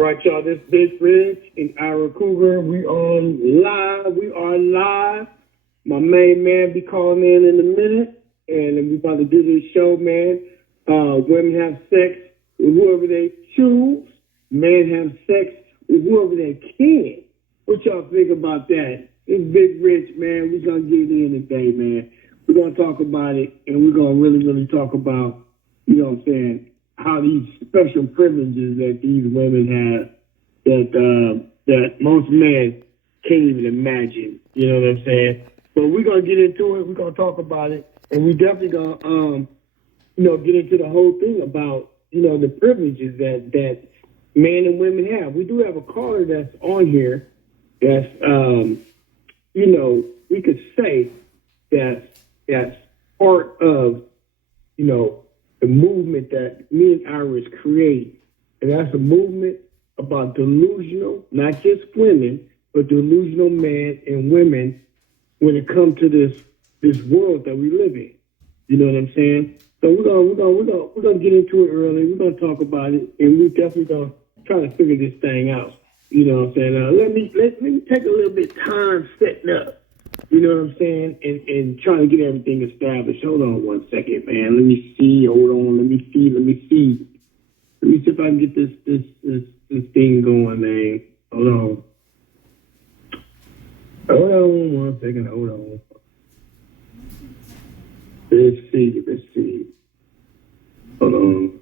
right, y'all. This Big Rich and Ira Cougar. We on live. We are live. My main man be calling in a minute, and we about to do this show, man. Women have sex with whoever they choose. Men have sex with whoever they can. What y'all think about that? It's Big Rich, man. We're gonna get in today, man. We're gonna talk about it, and we're gonna really talk about, you know what I'm saying, how these special privileges that these women have that most men can't even imagine. You know what I'm saying? But we're gonna get into it. We're gonna talk about it, and we definitely gonna get into the whole thing about the privileges that men and women have. We do have a caller that's on here that's we could say that's part of the movement that me and Iris create. And that's a movement about delusional, not just women, but delusional men and women when it comes to this world that we live in. You know what I'm saying? So we're gonna get into it early. We're gonna talk about it, and we're definitely gonna try to figure this thing out. You know what I'm saying? Let me take a little bit of time setting up. You know what I'm saying? And trying to get everything established. Hold on one second, man. Let me see. Hold on. Let me see. Let me see if I can get this thing going, man. Hold on. Hold on one second. Hold on. Let's see. Hold on.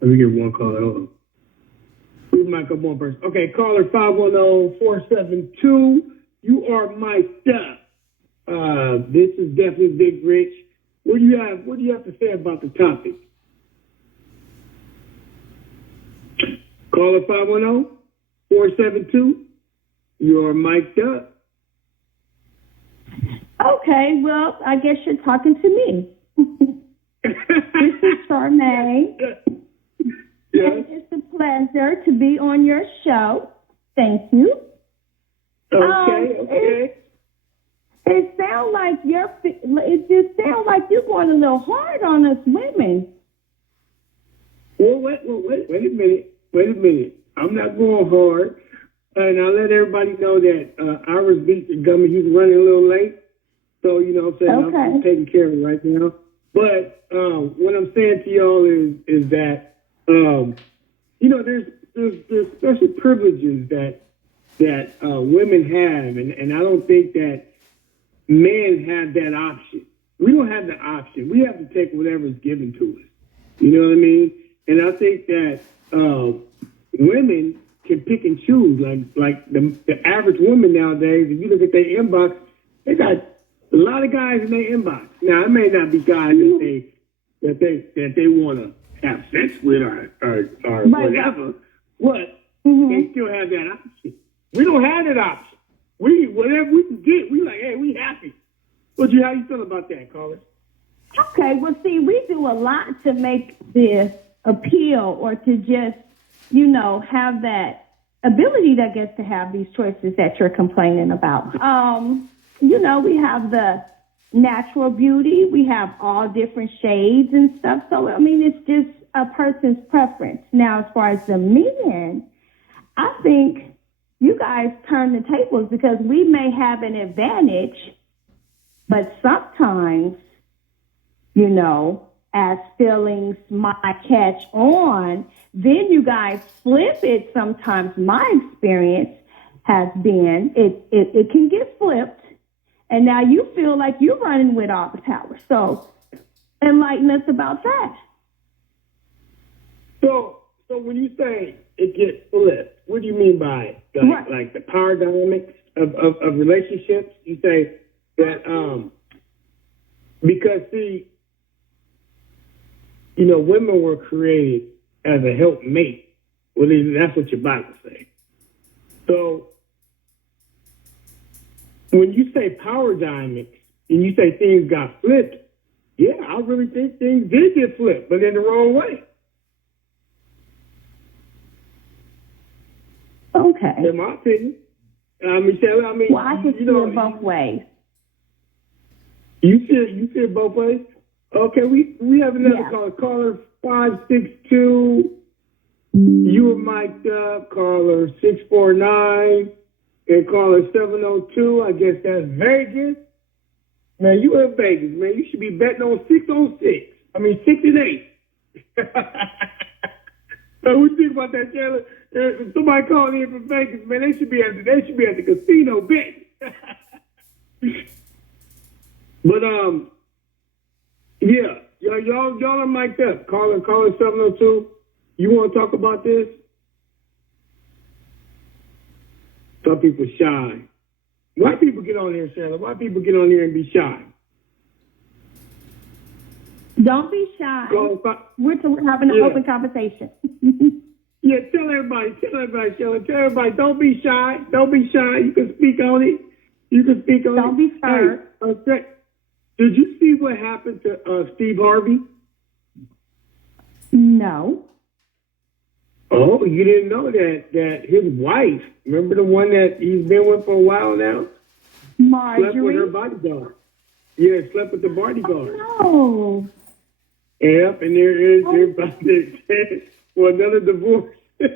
Let me get one caller. Hold on. We might come one person. Okay, caller 510-472. You are mic'd up. This is definitely Big Rich. What do you have to say about the topic? Caller 510-472. You are mic'd up. Okay, well, I guess you're talking to me. This is Charmaine. Yes. And it's a pleasure to be on your show. Thank you. Okay. It sounds like it just sounds like you're going a little hard on us women. Well, wait a minute. I'm not going hard. And I'll let everybody know that Iris beat the gummy. He's running a little late. So, you know what I'm saying? Okay. I'm taking care of it right now. But what I'm saying to y'all is that, there's special privileges that women have. And I don't think that men have that option. We don't have the option. We have to take whatever's given to us. You know what I mean? And I think that women can pick and choose. Like the average woman nowadays, if you look at their inbox, they got a lot of guys in their inbox. Now, it may not be guys that they want to have sex with or whatever, but they still have that option. We don't have that option. Whatever we can get, we like, hey, we happy. How you feel about that, caller? Okay, well, see, we do a lot to make this appeal or to just, have that ability, I guess, to have these choices that you're complaining about. We have the natural beauty. We have all different shades and stuff. So, it's just a person's preference. Now, as far as the men, I think you guys turn the tables because we may have an advantage, but sometimes, as feelings might catch on, then you guys flip it. Sometimes my experience has been it can get flipped, and now you feel like you're running with all the power. So enlighten us about that. So when you say it gets flipped, what do you mean by it? Like the power dynamics of relationships? You say that because see, women were created as a helpmate. Well, that's what your Bible says. So when you say power dynamics and you say things got flipped, yeah, I really think things did get flipped, but in the wrong way. Okay. In my opinion. Michelle, well, I can see it both ways. You see it both ways? Okay, we have another caller 562. You were mic'd up, caller 649 and caller 702. I guess that's Vegas. Man, you in Vegas, man. You should be betting on 606. I mean, 6 and 8. So what you think about that, Chandler? If somebody calling in from Vegas, man, they should be at the casino betting. But yeah, y'all are mic'd up. Caller 702. You want to talk about this? Some people shy. Why people get on here, Chandler? Why people get on here and be shy? Don't be shy. We're having an open conversation. Yeah, tell everybody, Chandler. Tell everybody, don't be shy. Don't be shy. You can speak on it. Don't be scared. Hey, did you see what happened to Steve Harvey? No. Oh, you didn't know that his wife, remember the one that he's been with for a while now? Marjorie. Slept with her bodyguard. Yeah, slept with the bodyguard. Oh, no. Yep, and they're about to for another divorce. she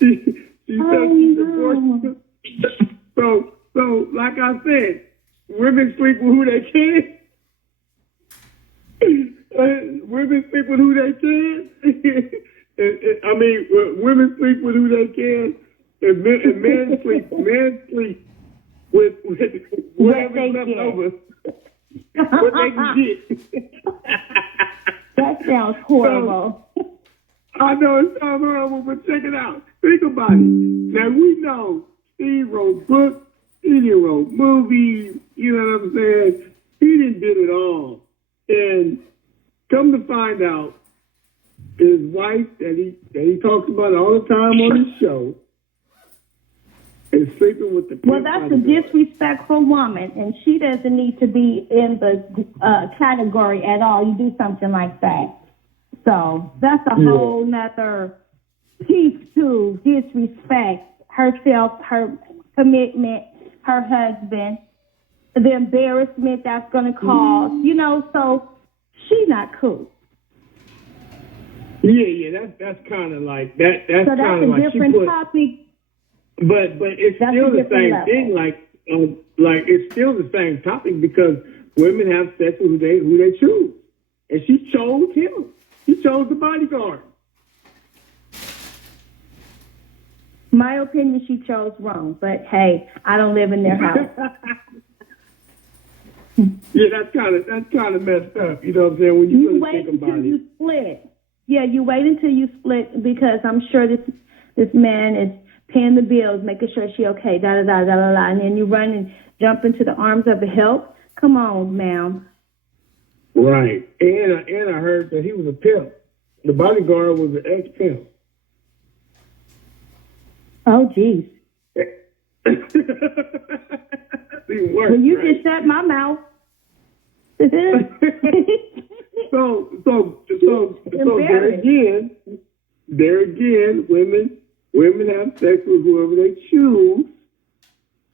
said she's divorced. So, like I said, women sleep with who they can. Women sleep with who they can. I mean, women sleep with who they can, and men sleep with whatever's left over. What they can get. That sounds horrible. So, I know it sounds horrible, but check it out. Think about it. Now, we know Steve wrote books, he didn't wrote movies, you know what I'm saying? He didn't did it all. And come to find out, his wife that he talks about all the time on his show is sleeping with the Well, that's a disrespectful woman, and she doesn't need to be in the category at all. You do something like that. So that's a whole nother piece to disrespect herself, her commitment, her husband, the embarrassment that's going to cause, so she's not cool. Yeah, that's kind of like that. That's so kind of like a different topic. But it's still the same level. thing. Like it's still the same topic because women have sex with who they choose, and she chose him. She chose the bodyguard. My opinion, she chose wrong. But hey, I don't live in their house. Yeah, that's kind of messed up. You know what I'm saying? When you really think about it. You split. Yeah, you wait until you split because I'm sure this man is paying the bills, making sure she okay, and then you run and jump into the arms of a help. Come on, ma'am. Right, and I heard that he was a pimp. The bodyguard was an ex-pimp. Oh, geez. Even worse, well, you right? just shut my mouth. So there again, women have sex with whoever they choose,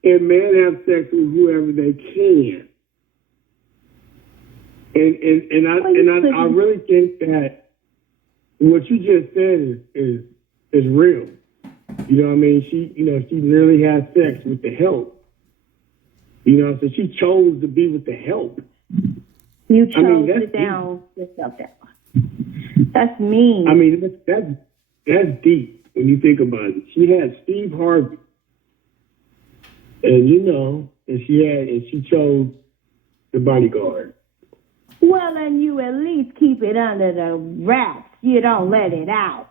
and men have sex with whoever they can. And I really think that what you just said is real. You know what I mean? She literally has sex with the help. So she chose to be with the help. You chose yourself down. That's mean. I mean, that's deep when you think about it. She had Steve Harvey, and she chose the bodyguard. Well, and you at least keep it under the wraps. You don't let it out.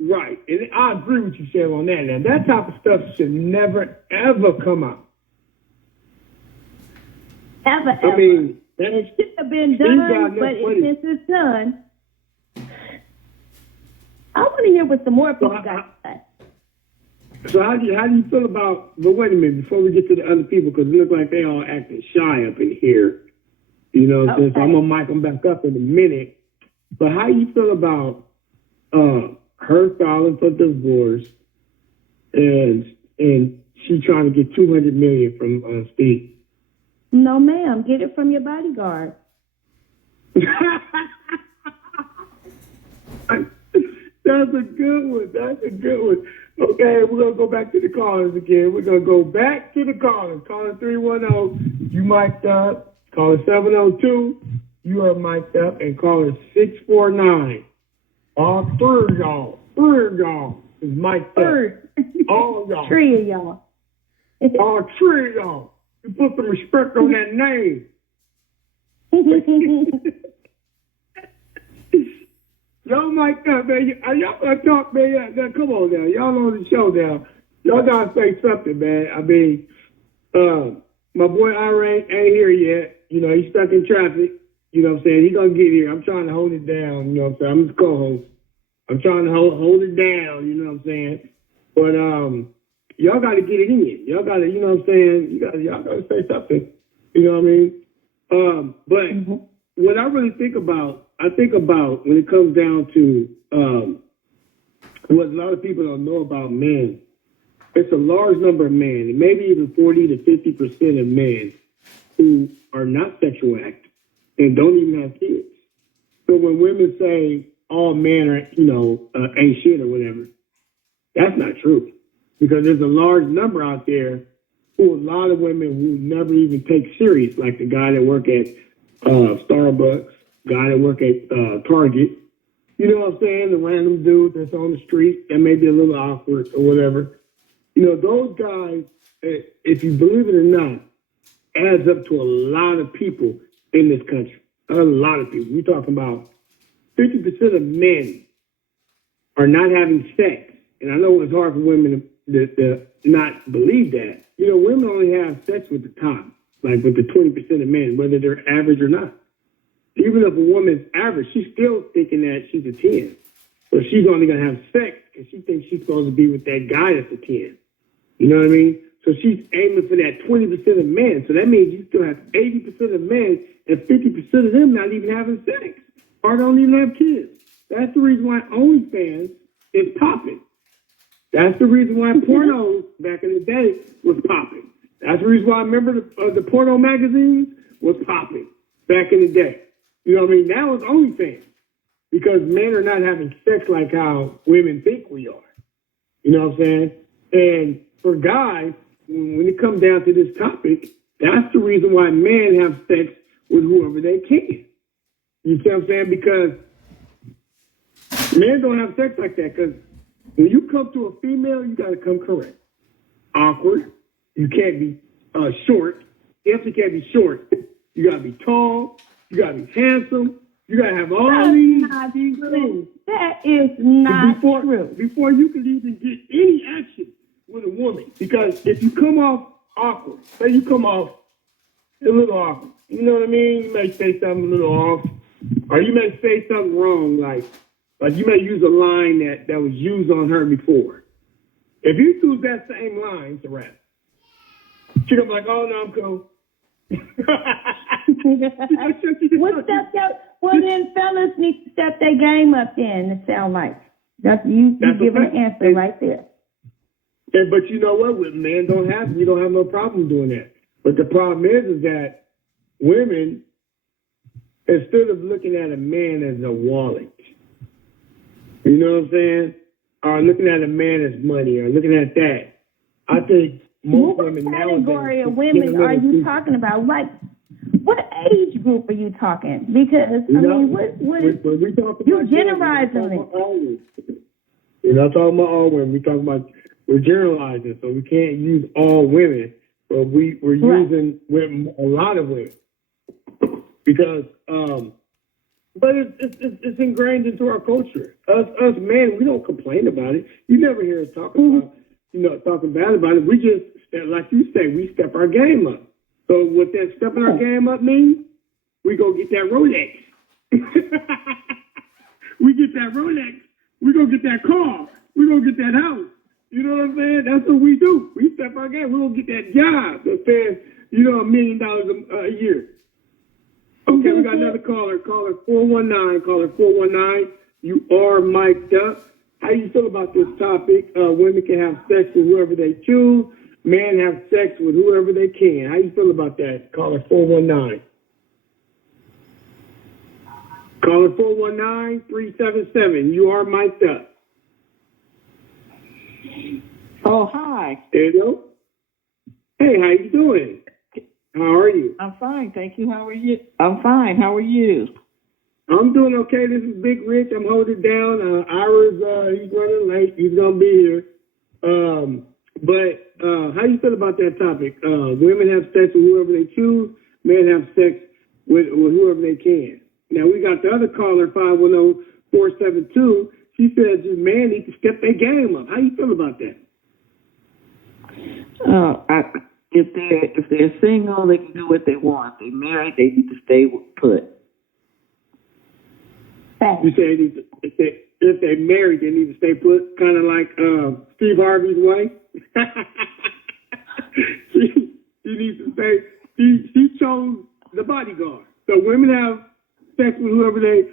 Right. And I agree with you, Cheryl, on that. Now, that type of stuff should never, ever come out. Ever. I mean, it should have been done, but since it's done, I want to hear what some more people got to say. So how do you feel about, but wait a minute, before we get to the other people, because it looks like they all acting shy up in here. So I'm going to mic them back up in a minute. But how do you feel about her filing for divorce and she trying to get $200 million from Steve? No, ma'am. Get it from your bodyguard. That's a good one. That's a good one. Okay, we're gonna go back to the callers again. We're gonna go back to the callers. Caller 310, you mic'd up. Caller 702, you are mic'd up, and caller 649. All three of y'all is mic'd up. All y'all. Three of y'all. All three of y'all. You put some respect on that name. Y'all mic'd up, man. Y'all gonna talk, man. Now, come on now. Y'all on the show now. Y'all gotta say something, man. I mean, my boy Ira ain't here yet. You know, he's stuck in traffic. You know what I'm saying? He gonna get here. I'm trying to hold it down. You know what I'm saying? I'm his co-host. I'm trying to hold it down. You know what I'm saying? But y'all got to get it in. Y'all got to, you know what I'm saying? Y'all got to say something. You know what I mean? But what I really think about, when it comes down to what a lot of people don't know about men. It's a large number of men, and maybe even 40 to 50% of men who are not sexual active and don't even have kids. So when women say all men are, ain't shit or whatever, that's not true. Because there's a large number out there who a lot of women who never even take serious, like the guy that work at Starbucks, guy that work at Target. You know what I'm saying? The random dude that's on the street that may be a little awkward or whatever. You know, those guys, if you believe it or not, adds up to a lot of people in this country. A lot of people. We're talking about 50% of men are not having sex. And I know it's hard for women to not believe that. You know, women only have sex with the top, like with the 20% of men, whether they're average or not. Even if a woman's average, she's still thinking that she's a 10. So she's only going to have sex because she thinks she's supposed to be with that guy that's a 10. You know what I mean? So she's aiming for that 20% of men. So that means you still have 80% of men and 50% of them not even having sex or don't even have kids. That's the reason why OnlyFans is popping. That's the reason why porno back in the day was popping. That's the reason why I remember the porno magazines was popping back in the day. You know what I mean? Now it's OnlyFans because men are not having sex like how women think we are. You know what I'm saying? And for guys, when it comes down to this topic, that's the reason why men have sex with whoever they can. You see what I'm saying? Because men don't have sex like that. Because when you come to a female, you got to come correct. Awkward. You can't be short. You definitely can't be short. You got to be tall. You got to be handsome. You got to have all these. Not true. That is not true. Before you can even get any action with a woman. Because if you come off awkward, say you come off a little awkward, you know what I mean? You may say something a little off, or you may say something wrong, like you may use a line that was used on her before. If you use that same line, it's a wrap. She's gonna be like, oh, no, I'm cool. Well, then fellas need to step their game up then, it sounds like. You give an answer right there. But you know what? With men you don't have no problem doing that. But the problem is that women, instead of looking at a man as a wallet, you know what I'm saying? Or looking at a man as money, or looking at that, I think most women nowadays. What category of women are you talking about? Like, what age group are you talking? Because, you're generalizing it. We're not talking about all women. We're generalizing, so we can't use all women, but we're using a lot of women because, but it's ingrained into our culture. Us men, we don't complain about it. You never hear us talking bad about it. We just, like you say, we step our game up. So what that stepping our game up means, we go get that Rolex. We get that Rolex. We go get that car. We go get that house. You know what I'm saying? That's what we do. We step our game. We're going to get that job that says, $1 million a year. Okay, we got another caller. Caller 419. You are mic'd up. How you feel about this topic? Women can have sex with whoever they choose. Men have sex with whoever they can. How you feel about that? Caller 419. Caller 419-377. You are mic'd up. Oh, hi. There you go. Hey, how you doing? How are you? I'm fine, thank you. How are you? I'm fine. How are you? I'm doing okay. This is Big Rich. I'm holding it down. Ira's, he's running late. He's going to be here. But how you feel about that topic? Women have sex with whoever they choose. Men have sex with whoever they can. Now, we got the other caller, 510-472. She says the man needs to step their game up. How you feel about that? If they're single, they can do what they want. If they're married, they need to stay put. You say if they're married, they need to stay put, kind of like Steve Harvey's wife. she needs to stay. She chose the bodyguard. So women have sex with whoever they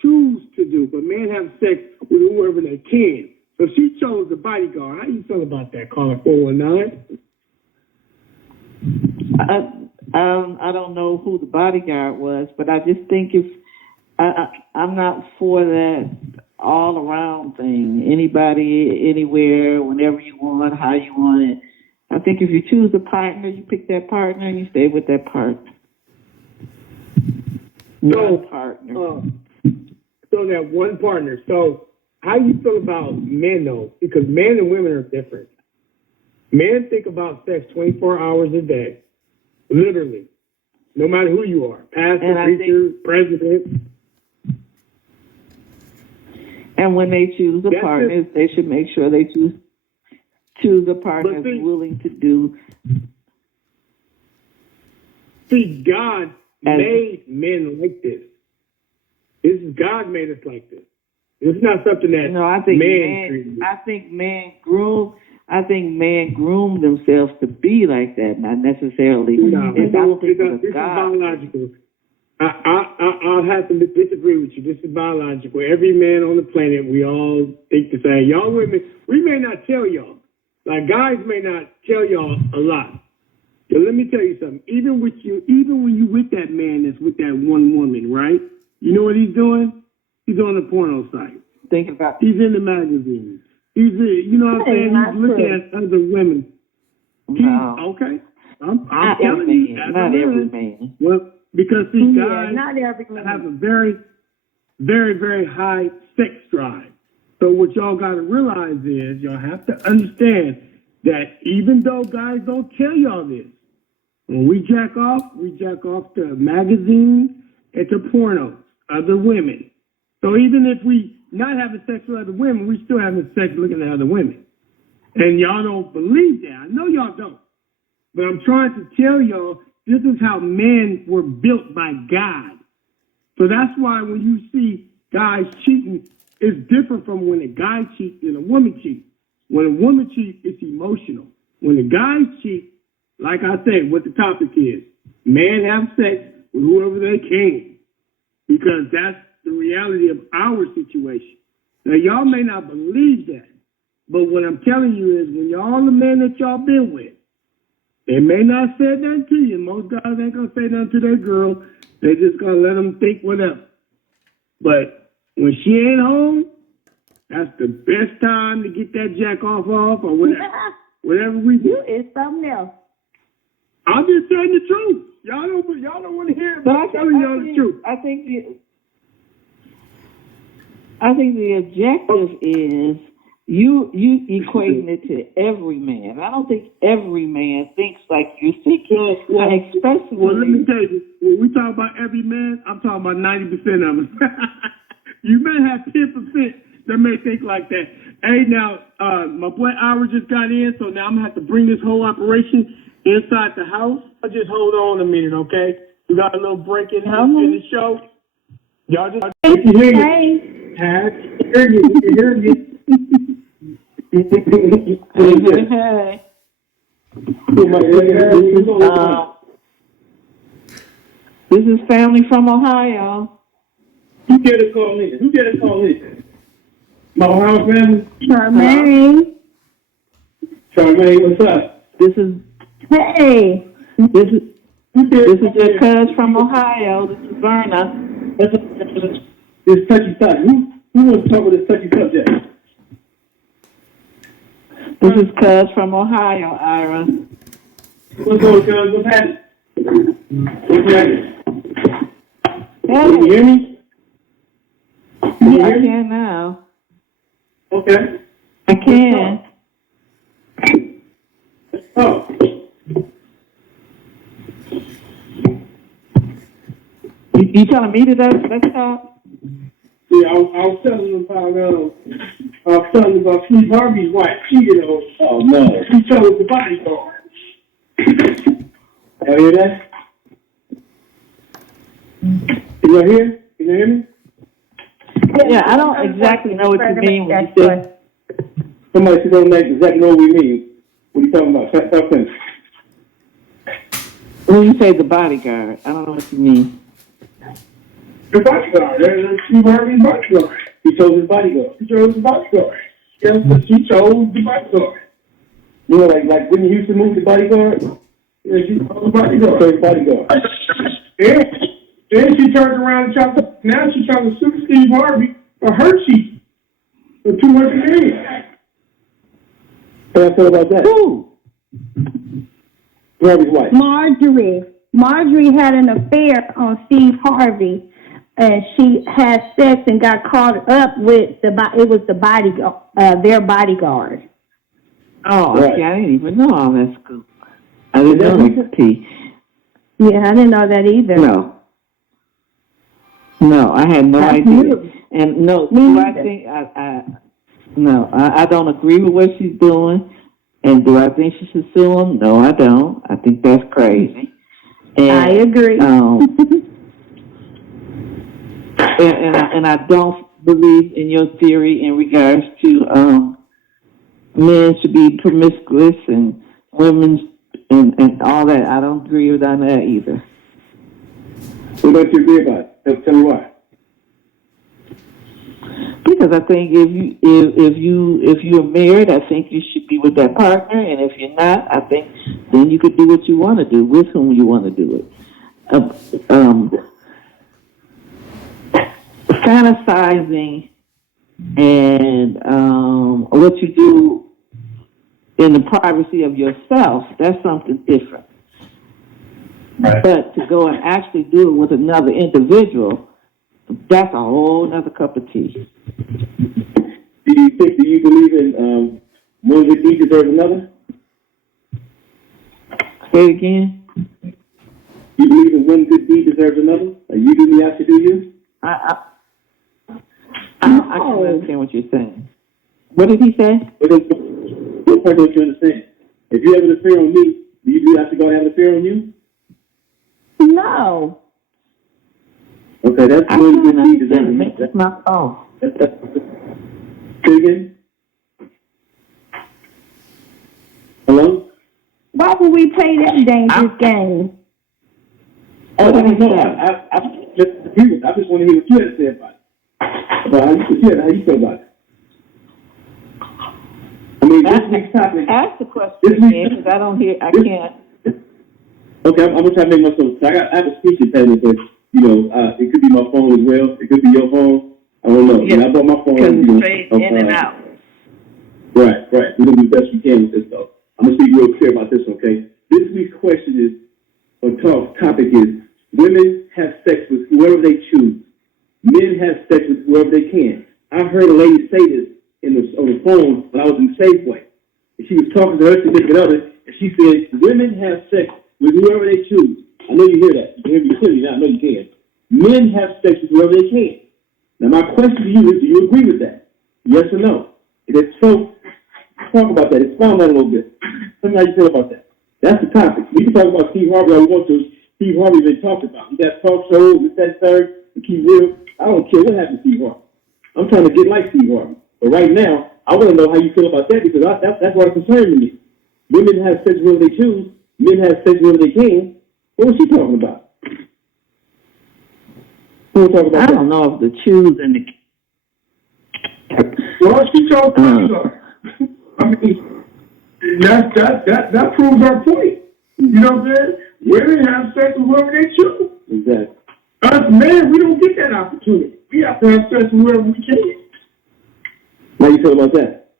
choose to do, but men have sex with whoever they can. So she chose the bodyguard. How you feel about that, caller 419? I don't know who the bodyguard was, but I just think I'm not for that all around thing. Anybody, anywhere, whenever you want, how you want it. I think if you choose a partner, you pick that partner and you stay with that partner. One partner. So that one partner. So how you feel about men though? Because men and women are different. Men think about sex 24 hours a day, literally, no matter who you are, pastor, preacher, president. And when they choose a partner, they should make sure they choose a partner that's willing to do. See, God made men like this. God made us like this. It's not something that I think men groom themselves to be like that, not necessarily. No, this is biological. I'll have to disagree with you. This is biological. Every man on the planet, we all think the same. Y'all women, we may not tell y'all. Like guys may not tell y'all a lot. So let me tell you something. Even when you with that man that's with that one woman, right? You know what he's doing? He's on the porno site. He's in the magazines. You know what I'm saying? He's looking at other women. No. Okay. I'm telling you, not every man. Well, because these guys have a very, very, very high sex drive. So what y'all got to realize is y'all have to understand that even though guys don't tell y'all this, when we jack off to magazines and to pornos, other women. So even if we not having sex with other women, we still having sex looking at other women. And y'all don't believe that. I know y'all don't. But I'm trying to tell y'all, this is how men were built by God. So that's why when you see guys cheating, it's different from when a guy cheats and a woman cheats. When a woman cheats, it's emotional. When a guy cheats, like I said, what the topic is, men have sex with whoever they can. Because that's the reality of our situation. Now, y'all may not believe that. But what I'm telling you is when y'all the men that y'all been with, they may not say nothing to you. Most guys ain't going to say nothing to their girl. They just going to let them think whatever. But when she ain't home, that's the best time to get that jack off or whatever. Whatever we do. You is something else. I'm just telling the truth. Y'all don't want to hear it, but I'm telling y'all the truth. I think the objective is you equating it to every man. I don't think every man thinks like you think. Especially. Well, let me tell you, when we talk about every man, I'm talking about 90% of us. You may have 10% that may think like that. Hey, now, my boy Ira just got in, so now I'm going to have to bring this whole operation inside the house. Just hold on a minute, okay? We got a little break in the show. Y'all just... We can hear you. We can hear you. Hey. This is family from Ohio. Who get a call in? My Ohio family? Charmaine. Charmaine, what's up? This is your cuz from Ohio. This is Verna. This touchy subject. Who wants to talk about this touchy subject? This is Cuz from Ohio, Ira. What's on, cuz? What's happening? What's happening? Can you Hey, hear me? Can you I hear me? can now. Okay. I can. Let's talk. You telling me to let's talk? Yeah, I was telling him about Steve Harvey's wife cheating on him. Oh no. He told the bodyguard. Y'all hear that? Can y'all hear? Can you hear me? Yeah, I don't exactly know what you mean when you say. Somebody should don't exactly know what we mean. What are you talking about? Stop finish. When you say the bodyguard, I don't know what you mean. The bodyguard. That's Steve Harvey's bodyguard. He chose his bodyguard. He chose his bodyguard. Yes, she chose the bodyguard. You know, like Whitney Houston moved The Bodyguard? Yeah, she chose the bodyguard. Chose the bodyguard. Then she turned around and now she's trying to sue Steve Harvey for her cheating for $200 million. How do I feel about that? Who? Harvey's wife. Marjorie had an affair on Steve Harvey, and she had sex and got caught up with the bodyguard, their bodyguard. Oh, Right. okay, I didn't even know all that scoop. I didn't know that tea. Yeah, I didn't know that either. No, I had no That's idea. new. And no, Me do I neither. think I don't agree with what she's doing. And do I think she should sue him? No, I don't. I think that's crazy. And, I agree. and I don't believe in your theory in regards to men should be promiscuous and women and all that. I don't agree with that either. What don't you agree about it? Tell me why. Because I think if you're married, I think you should be with that partner, and if you're not, I think then you could do what you want to do with whom you want to do it. Fantasizing and what you do in the privacy of yourself—that's something different. Right. But to go and actually do it with another individual, that's a whole other cup of tea. Do you believe in one good deed deserves another? Say it again. You believe in one good deed deserves another? Like you do me, I should do you? I can't understand what you're saying. What did he say? What part don't you understand? If you have an affair on me, do you believe I should go have an affair on you? No. Okay, that's I one can't good deed deserves understand. another. That's my phone. Say again? Hello? Why would we play that dangerous game? I don't know. I just want to hear what you had to say about it. About how you feel about it. I mean, this week's topic. Ask the question again, because I don't hear. I can't. Okay, I'm gonna try to make myself. I have a speech impediment, but it could be my phone as well. It could be your phone. I don't know. Yeah, I bought my phone. Because it's straight in and out. Right. We're gonna do the best we can with this though. I'm gonna be real clear about this, okay? This week's question is, or topic is, women have sex with whoever they choose. Men have sex with whoever they can. I heard a lady say this on the phone when I was in Safeway. And she was talking to her significant other, and she said, women have sex with whoever they choose. I know you hear that. You can hear me clearly now. I know you can. Men have sex with whoever they can. Now, my question to you is, do you agree with that? Yes or no? And if so, talk about that. Expound that a little bit. Tell me how you feel about that. That's the topic. We can talk about Steve Harvey all we want to. Steve Harvey been talked about. He got talk shows, this, that, third, to keep real. I don't care what happened to Steve Harvey. I'm trying to get like Steve Harvey. But right now, I want to know how you feel about that because that's what concerns me. Women have sex whenever they choose. Men have sex whenever they can. What was she talking about? Who was talking about I don't know if the choose and the. Well, she chose I mean, that proves our point. You know what I'm saying? Women have sex with whoever they choose. Exactly. Us men, we don't get that opportunity. We have to have sex with whoever we can. How you feel about that?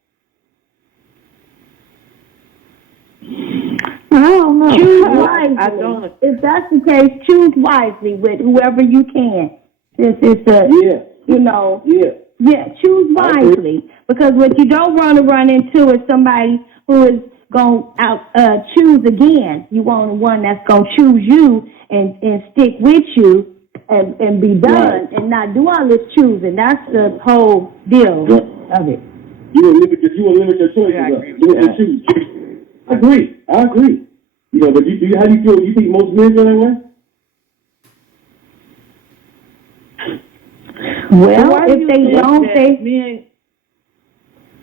I don't know. Choose wisely. I don't. If that's the case, choose wisely with whoever you can. This is choose wisely, because what you don't want to run into is somebody who is going to choose again. You want one that's going to choose you and stick with you and be done and not do all this choosing. That's the whole deal of it. You will limit your choices. Yeah, I agree with limit your choices. I agree. You know, but how do you feel? You think most men feel that way? Well, if they don't,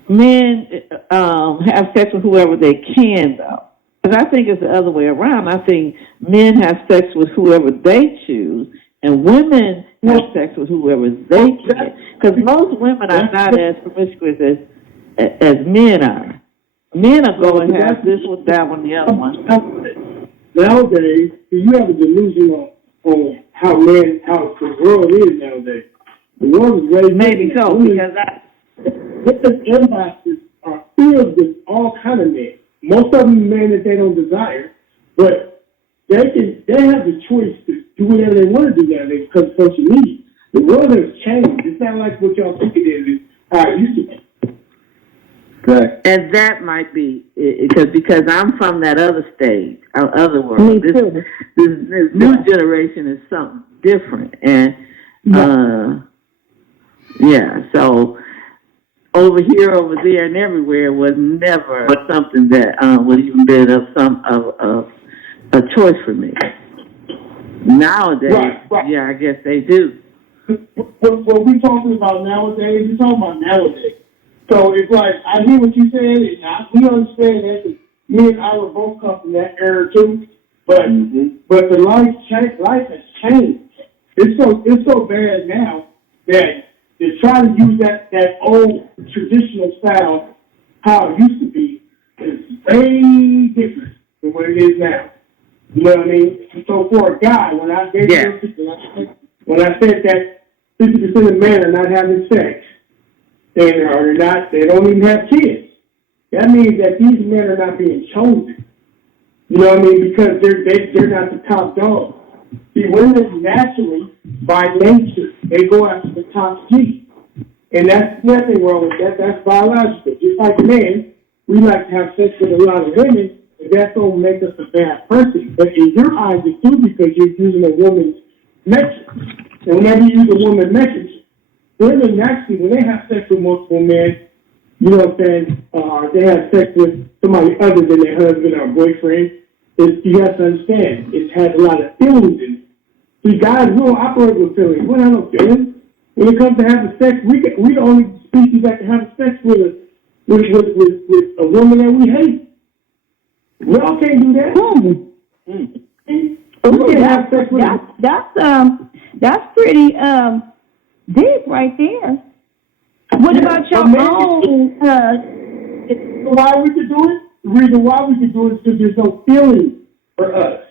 men have sex with whoever they can, though. Because I think it's the other way around. I think men have sex with whoever they choose, and women have sex with whoever they can. Because most women are not as promiscuous as men are. Men are going to have this one, that one, the other one. Nowadays, you have a delusion on how the world is nowadays. The world is raised. Maybe so, because this inboxes are filled with all kind of men. Most of them men that they don't desire, but they have the choice to do whatever they want to do nowadays because of social media. The world has changed. It's not like what y'all think it is how it used to be. Correct. And that might be because I'm from that other stage, other world. Me too. This new generation is something different, and so over here, over there, and everywhere was never something that would even been of a choice for me. Nowadays, yeah, I guess they do. What we talking about nowadays, we're talking about nowadays. So it's like, I hear what you said, and we understand that. Me and I were both come from that era too, but the life has changed. It's so bad now that they try to use that old traditional style, how it used to be, is way different than what it is now. You know what I mean? So for a guy, when I said that 50% of men are not having sex, they don't even have kids, that means that these men are not being chosen. You know what I mean? Because they're not the top dog. See, women naturally, by nature, they go after the top G. And that's nothing wrong with that. That's biological. Just like men, we like to have sex with a lot of women, but that don't make us a bad person. But in your eyes, it do because you're using a woman's metric. And whenever you use a woman's metric, women naturally, when they have sex with multiple men, you know what I'm saying, they have sex with somebody other than their husband or boyfriend, you have to understand, it has a lot of feelings in it. See, guys, we don't operate with feelings. We don't have no feelings. When it comes to having sex, we the only species that can have sex with a woman that we hate. We all can't do that. We can have sex with that's pretty deep right there. What about your own? Why we could do it? The reason why we could do it is because there's no feeling for us.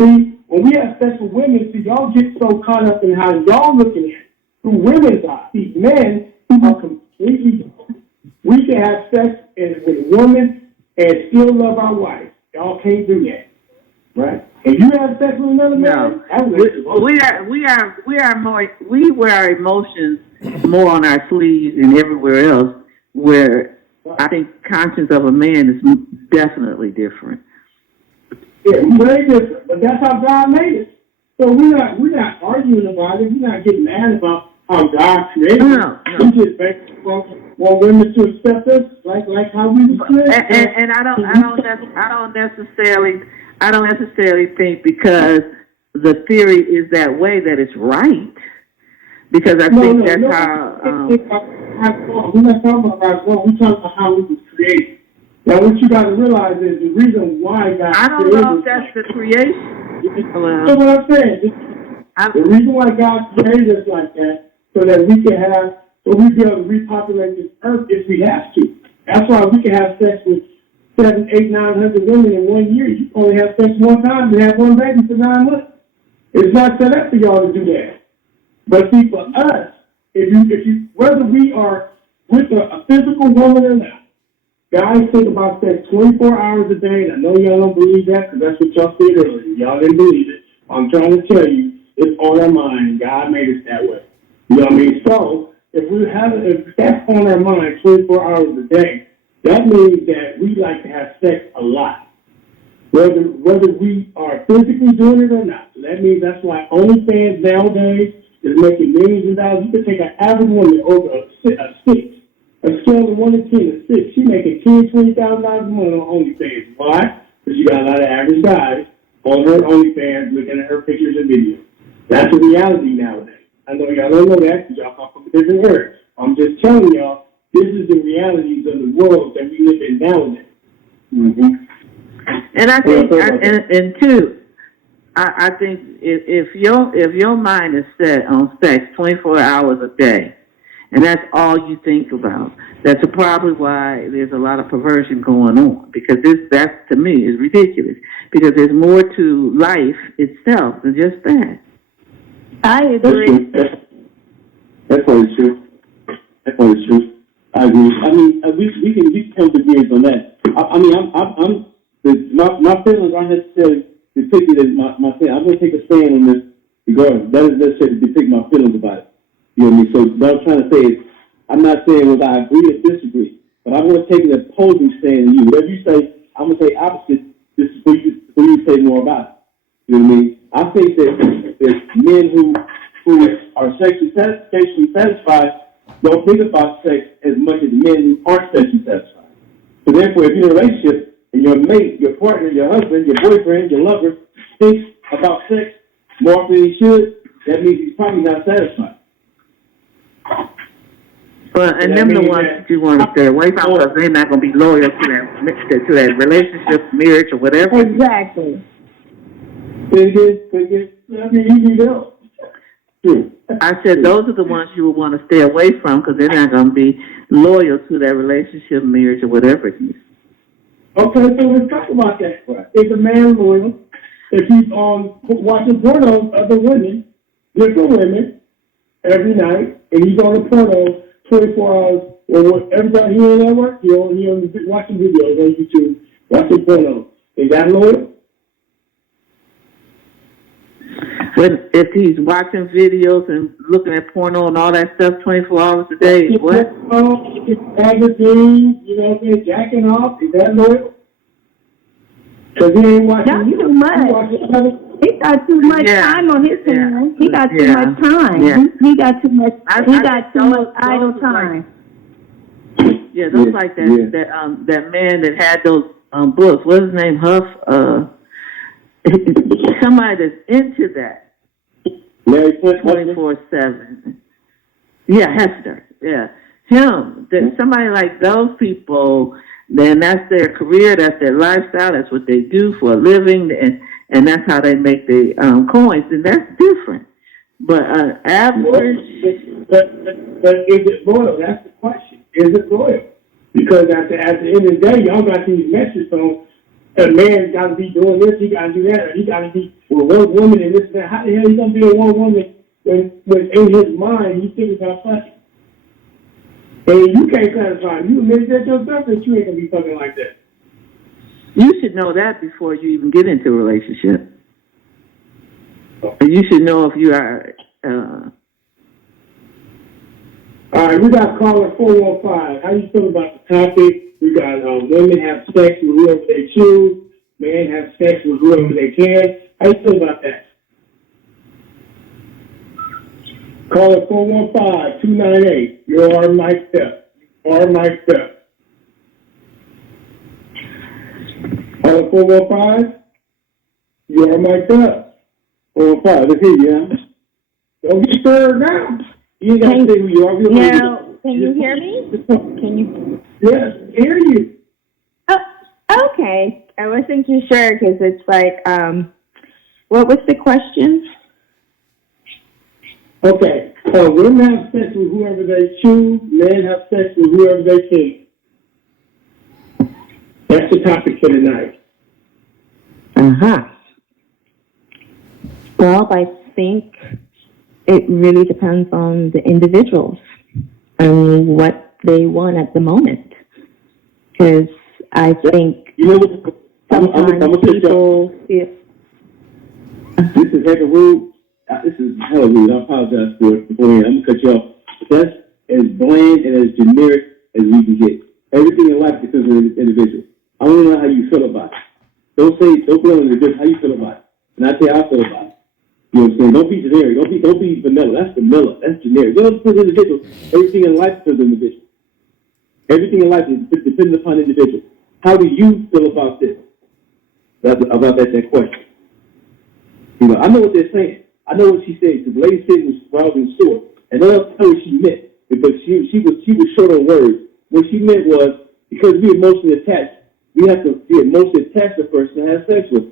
See, when we have sex with women, see, y'all get so caught up in how y'all looking at it through women's eyes. These men are completely different. We can have sex with a woman and still love our wife. Y'all can't do that, right? If you have sex with another man, we wear our emotions more on our sleeves and everywhere else. Where I think conscience of a man is definitely different. Yeah, very different, but that's how God made it. So we're not arguing about it. We're not getting mad about how God created it. No. We just basically want women to accept us like how we were created. And I don't necessarily think because the theory is that way that it's right. Because I think that's how. We're not talking about God's law. We're talking about how we was created. Now, what you got to realize is the reason why God. I don't know if that's the creation. That's what I'm saying. The reason why God created us like that, so that we can be able to repopulate this earth if we have to. That's why we can have sex with 700, 800, 900 women in 1 year. You only have sex one time and have one baby for 9 months. It's not set up for y'all to do that. But see, for us, if you whether we are with a physical woman or not, guys think about sex 24 hours a day, and I know y'all don't believe that because that's what y'all said earlier. Y'all didn't believe it. I'm trying to tell you, it's on our mind. God made us that way. You know what I mean? So, if that's on our mind 24 hours a day, that means that we like to have sex a lot, whether we are physically doing it or not. So that means that's why OnlyFans nowadays is making millions of dollars. You can take an average woman over a 6, a scale of 1 to 10, a 6. She making $10,000, $20,000 a month on OnlyFans. Why? Because you got a lot of average guys on her OnlyFans looking at her pictures and videos. That's the reality nowadays. I know y'all don't know that because y'all come from a different era. I'm just telling y'all, this is the realities of the world that we live in nowadays. And I think, and two, I think if your mind is set on sex 24 hours a day, and that's all you think about, that's probably why there's a lot of perversion going on. Because that to me is ridiculous. Because there's more to life itself than just that. I agree. That's probably true. That's probably true. I agree. I mean, we can come to agreement on that. My feelings aren't necessarily depicted as my thing. I'm going to take a stand on this regardless. That is necessarily to depict my feelings about it. You know what I mean? So what I'm trying to say is, I'm not saying whether I agree or disagree, but I'm going to take an opposing stand to you. Whatever you say, I'm going to say opposite. This is for you to say more about it. You know what I mean? I think that there's men who are sexually satisfied don't think about sex as much as men who aren't sexually satisfied. So therefore, if you're in a relationship and your mate, your partner, your husband, your boyfriend, your lover thinks about sex more often than he should, that means he's probably not satisfied. Well, and them the ones that you want to stay away from because they're not going to be loyal to that relationship, marriage, or whatever. Exactly. I mean, you need help. True. I said those are the ones you would want to stay away from because they're not going to be loyal to that relationship, marriage, or whatever it is. Okay, so let's talk about that. Is a man loyal if he's watching porno of other women, different women, every night, and he's on the porno 24 hours, or everybody here in work, he on watching videos on YouTube, watching porno. Is that loyal? But if he's watching videos and looking at porno and all that stuff 24 hours a day, what? Magazines, you know what I'm saying, jacking off, is that loyal? Because he ain't watching. Not too much. He got too much time on his hands. He got too much time. Yeah. He got too much. He got too much idle time. Yeah, those like that. That man that had those books. What's his name? Huff. Somebody that's into that. 24/7. Yeah, Hester. Yeah, him. Somebody like those people. Then that's their career. That's their lifestyle. That's what they do for a living, and that's how they make the coins. And that's different. But average. But is it loyal? That's the question. Is it loyal? Because at the end of the day, y'all got these messages on. A man's got to be doing this, he got to do that, or he got to be with one woman and this and that. How the hell he going to be with one woman when in his mind he thinks about fucking? And you can't satisfy him. You admit that yourself that you ain't going to be fucking like that. You should know that before you even get into a relationship. You should know if you are... All right, we got caller 415. How you feel about the topic? We got women have sex with whoever they choose. Men have sex with whoever they can. How you feel about that? Caller 415-298. You are mic'd up. Caller 415. You are mic'd up. 415. Let's hear you. Don't get stirred now. You ain't got to say who you are. Now, can you hear me? Can you? Yes, hear you. Oh, okay. I wasn't too sure because it's like, what was the question? Okay. So women have sex with whoever they choose. Men have sex with whoever they can. That's the topic for tonight. Well, I think it really depends on the individuals and what they want at the moment. because I think You know what? sometimes I'm people feel. This is heck of rude. This is hella rude. I apologize for it beforehand. I'm gonna cut you off. That's as bland and as generic as we can get. Everything in life depends on the individual. I want to know how you feel about it. Don't put on the difference. How you feel about it, and I tell you how I feel about it. You know what I'm saying? Don't be generic. Don't be vanilla. That's vanilla. That's generic. You know, it depends on the individual. Everything in life depends on the individual. Everything in life is dependent upon the individual. How do you feel about this? About that question. You know, I know what they're saying. I know what she said. Because the lady said was browsing short, and I don't know what she meant because she was short on words. What she meant was because we're emotionally attached, we have to be emotionally attached to a person to have sex with.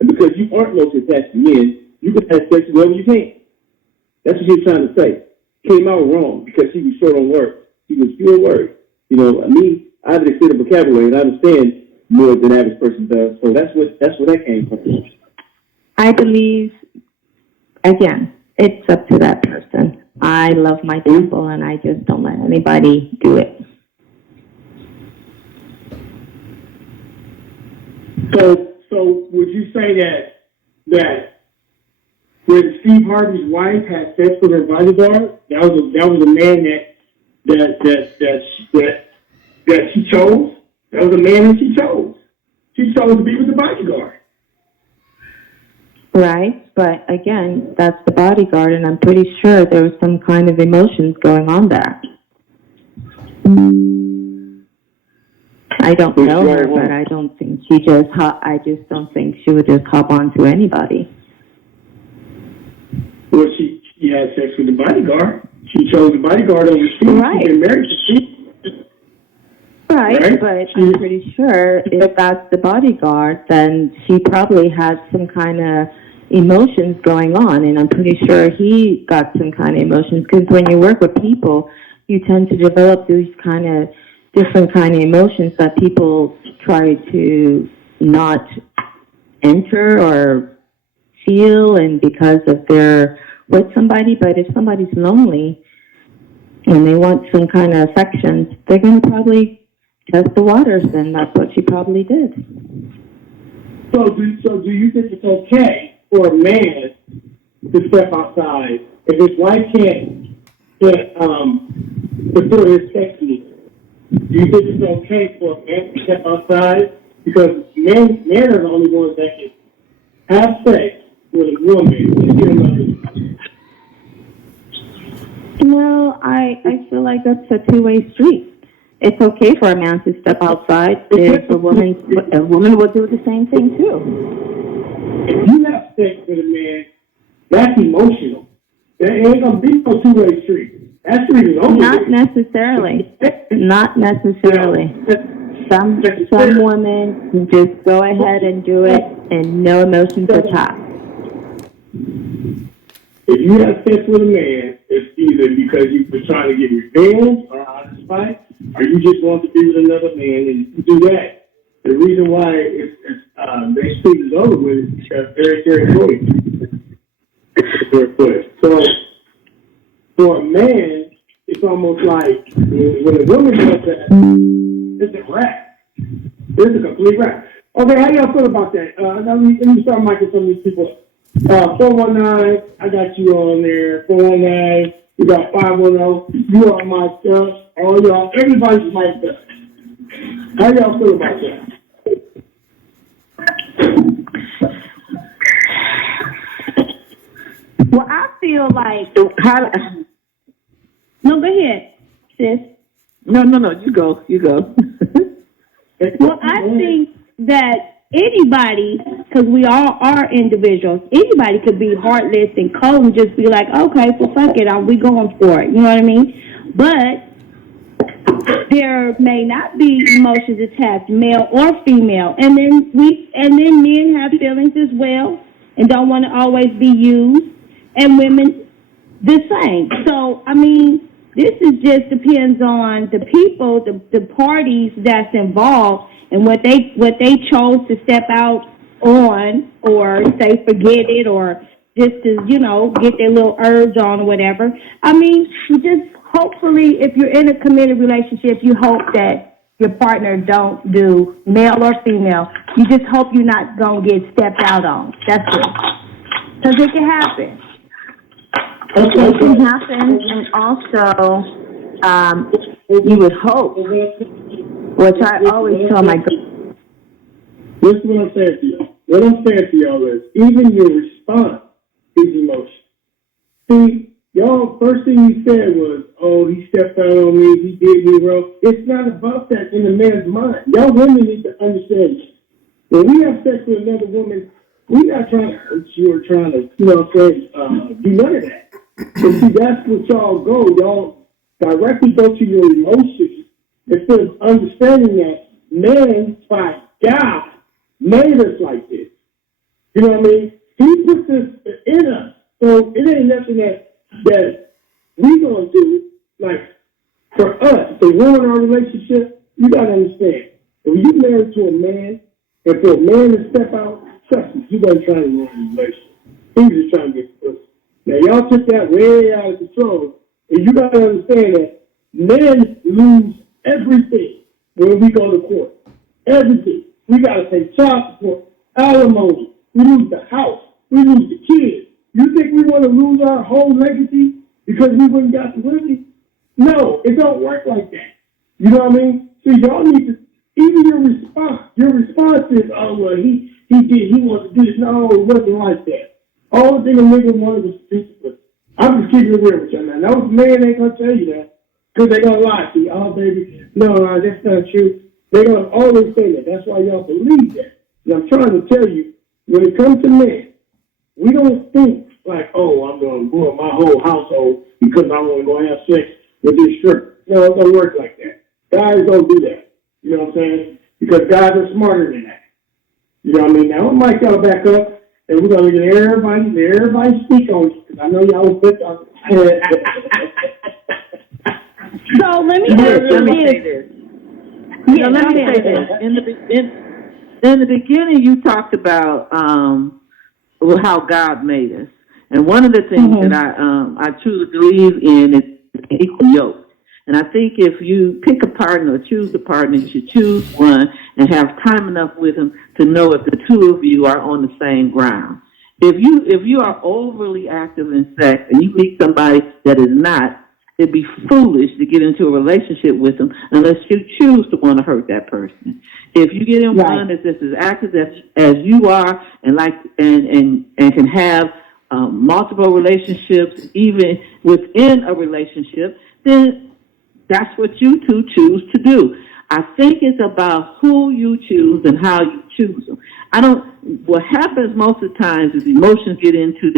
And because you aren't emotionally attached to men, you can have sex with whoever you can. That's what she was trying to say. Came out wrong because she was short on words. She was few on words. You know, I have an extended vocabulary and I understand more than the average person does. So that's where that came from. I believe, again, it's up to that person. I love my temple, and I just don't let anybody do it. So would you say that when Steve Harvey's wife had sex with her bodyguard, that was a man that she chose? That was a man that she chose. She chose to be with the bodyguard. Right, but again, that's the bodyguard, and I'm pretty sure there was some kind of emotions going on there. I don't know her, but I don't think I just don't think she would just hop on to anybody. Well, she had sex with the bodyguard. She chose the bodyguard over Steve. Right. She's been married to Steve. Right, but I'm pretty sure if that's the bodyguard, then she probably had some kind of emotions going on, and I'm pretty sure he got some kind of emotions, because when you work with people, you tend to develop these kind of different kind of emotions that people try to not enter or feel, and because of they're with somebody. But if somebody's lonely and they want some kind of affection, they're going to probably test the waters, and that's what she probably did. So do you think it's okay for a man to step outside if his wife can't fulfill his sex needs? Do you think it's okay for a man to step outside? Because men are the only ones that can have sex with a woman and get another. Well, I feel like that's a two-way street. It's okay for a man to step outside if a woman will do the same thing too. If you have sex with a man, that's emotional. There ain't gonna be no two-way street. That street is over. Not necessarily. Not necessarily. Some women can just go ahead and do it and no emotions attached. If you have sex with a man, it's either because you were trying to get revenge or out of spite, or you just want to be with another man, and you do that. The reason why they street is over with is because very territorial. So for a man, it's almost like when a woman does that, it's a wrap. It's a complete wrap. Okay, how y'all feel about that? Let me start miking some of these people. 419, I got you on there. 419, we got 510. You are my stuff. All y'all, everybody's my stuff. How y'all feel about that? Well, I feel like. No, go ahead, sis. No, you go. Well, I think that anybody, because we all are individuals, anybody could be heartless and cold and just be like, okay, well, fuck it, we going for it. You know what I mean? But there may not be emotions attached, male or female, and then men have feelings as well and don't want to always be used, and women the same. So, I mean, this is just depends on the people, the parties that's involved, and what they chose to step out on, or say forget it, or just to get their little urge on or whatever. I mean, you just hopefully, if you're in a committed relationship, you hope that your partner don't do, male or female, you just hope you're not going to get stepped out on. That's it. Because it can happen. It can happen, and also, you would hope, which I always tell my girls. This is what I'm saying to y'all. What I'm saying to y'all is, even your response is emotion. See, y'all, first thing you said was, oh, he stepped out on me, he did me wrong. It's not about that in a man's mind. Y'all women need to understand this. When we have sex with another woman, we're not trying to hurt you or trying to, do none of that. But see, that's what y'all go. Y'all directly go to your emotions instead of understanding that man, by God, made us like this. You know what I mean? He put this in us. So it ain't nothing that we gonna do, like, for us, to ruin our relationship. You gotta understand. When you married to a man, and for a man to step out, trust me, he wasn't trying to ruin the relationship. He was just trying to get the pussy. Now, y'all took that way out of control, and you gotta understand that men lose everything when we go to court. Everything. We gotta pay child support, alimony. We lose the house. We lose the kids. You think we want to lose our whole legacy because we wouldn't got the women? No, it don't work like that. You know what I mean? So y'all need to, even your response is, oh, well, he wants to do this. No, it wasn't like that. All the thing a nigga wanted was physical. I'm just keeping it real with y'all, man. Those men ain't gonna tell you that because they gonna lie to you. Oh, baby, no, that's not true. They're gonna always say that. That's why y'all believe that. And I'm trying to tell you, when it comes to men, we don't think like, oh, I'm going to ruin my whole household because I want to go have sex with this stripper. No, it don't work like that. Guys don't do that. You know what I'm saying? Because guys are smarter than that. You know what I mean? Now, I'm mic y'all back up, and we're going to get everybody speak on it, because I know y'all will put on it. So let me say this. Yeah, let me say this. In the beginning, you talked about how God made us, and one of the things that I truly believe in is equal yoke. And I think if you pick a partner or choose a partner, you should choose one and have time enough with him to know if the two of you are on the same ground. If you are overly active in sex and you meet somebody that is not, it'd be foolish to get into a relationship with them unless you choose to want to hurt that person. If you get in one that's just as active as you are and can have multiple relationships even within a relationship, then that's what you two choose to do. I think it's about who you choose and how you choose them. What happens most of the times is emotions get into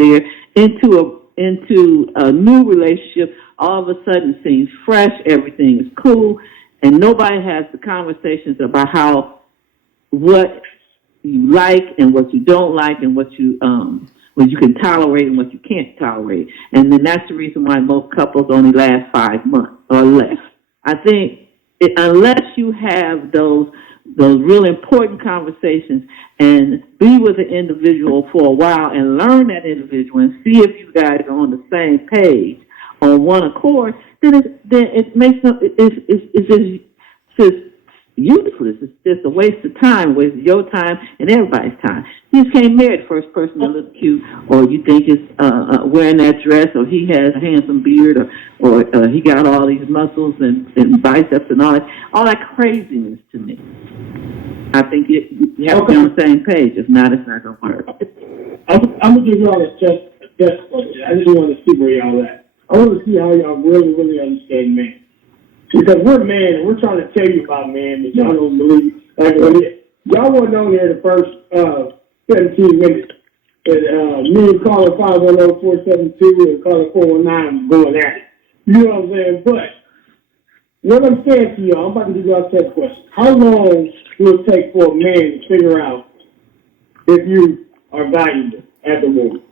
a new relationship. All of a sudden it seems fresh, everything is cool, and nobody has the conversations about what you like and what you don't like and what you can tolerate and what you can't tolerate. And then that's the reason why most couples only last 5 months or less. I think unless you have those really important conversations and be with an individual for a while and learn that individual and see if you guys are on the same page, on one accord, then it makes it's just useless. It's just a waste of time, waste of your time and everybody's time. You just can't marry the first person that looks cute, or you think is wearing that dress, or he has a handsome beard, or he got all these muscles and biceps and all that craziness to me. I think you have to be on the same page. If not, it's not going to work. I'm going to give y'all a test. I just want to see where y'all at. I want to see how y'all really, really understand men. Because we're men, and we're trying to tell you about men, but y'all don't believe. Like, y'all weren't on there the first 17 minutes. And me and caller 510-472 and caller 419 was going at it. You know what I'm saying? But what I'm saying to y'all, I'm about to give y'all a test question. How long will it take for a man to figure out if you are valuable at the moment?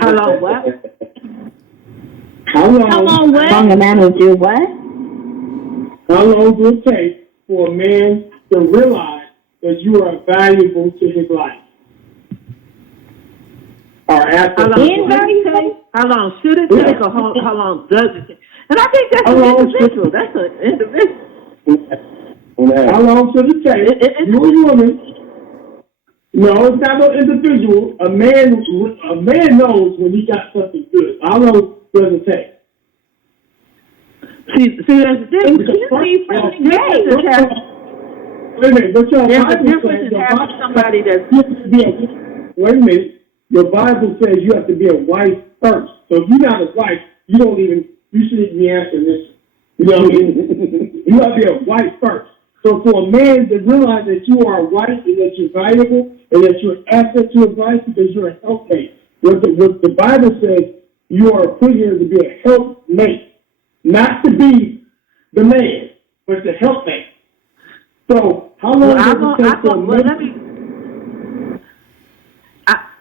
How long what? How long a man will do what? How long will it take for a man to realize that you are valuable to his life? Or after how long should it take, or how long does it take? And I think that's How an long individual. That's an individual. How long should it take? You and woman. No, it's not no individual. A man knows when he got something good. How long does it take? See, there's a difference. Wait a minute, but your There's a Bible difference says in having somebody that's. Wait a minute. Your Bible says you have to be a wife first. So if you're not a wife, you shouldn't be answering this. You know what I mean? You have to be a wife first. So for a man to realize that you are a wife and that you're valuable and that you're an asset to his wife because you're a helpmate. What the Bible says, you are put here to be a helpmate. Not to be the man, but the helpmate. So how long does it take for a man?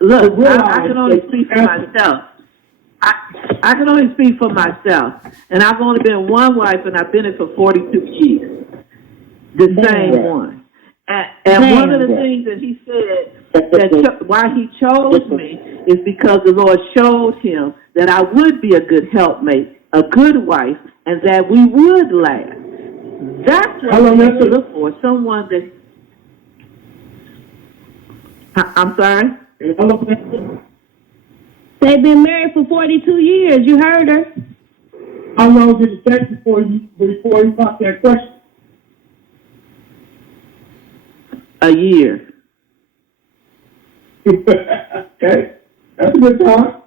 Look, I can only speak for myself. I can only speak for myself. And I've only been one wife, and I've been it for 42 years. The same one. And one of the things that he said, that why he chose me, is because the Lord showed him that I would be a good helpmate, a good wife, and that we would last. That's what we need to look for, someone that... I'm sorry? They've been married for 42 years. You heard her. How long did it take before you popped that question? A year. Okay. That's a good time.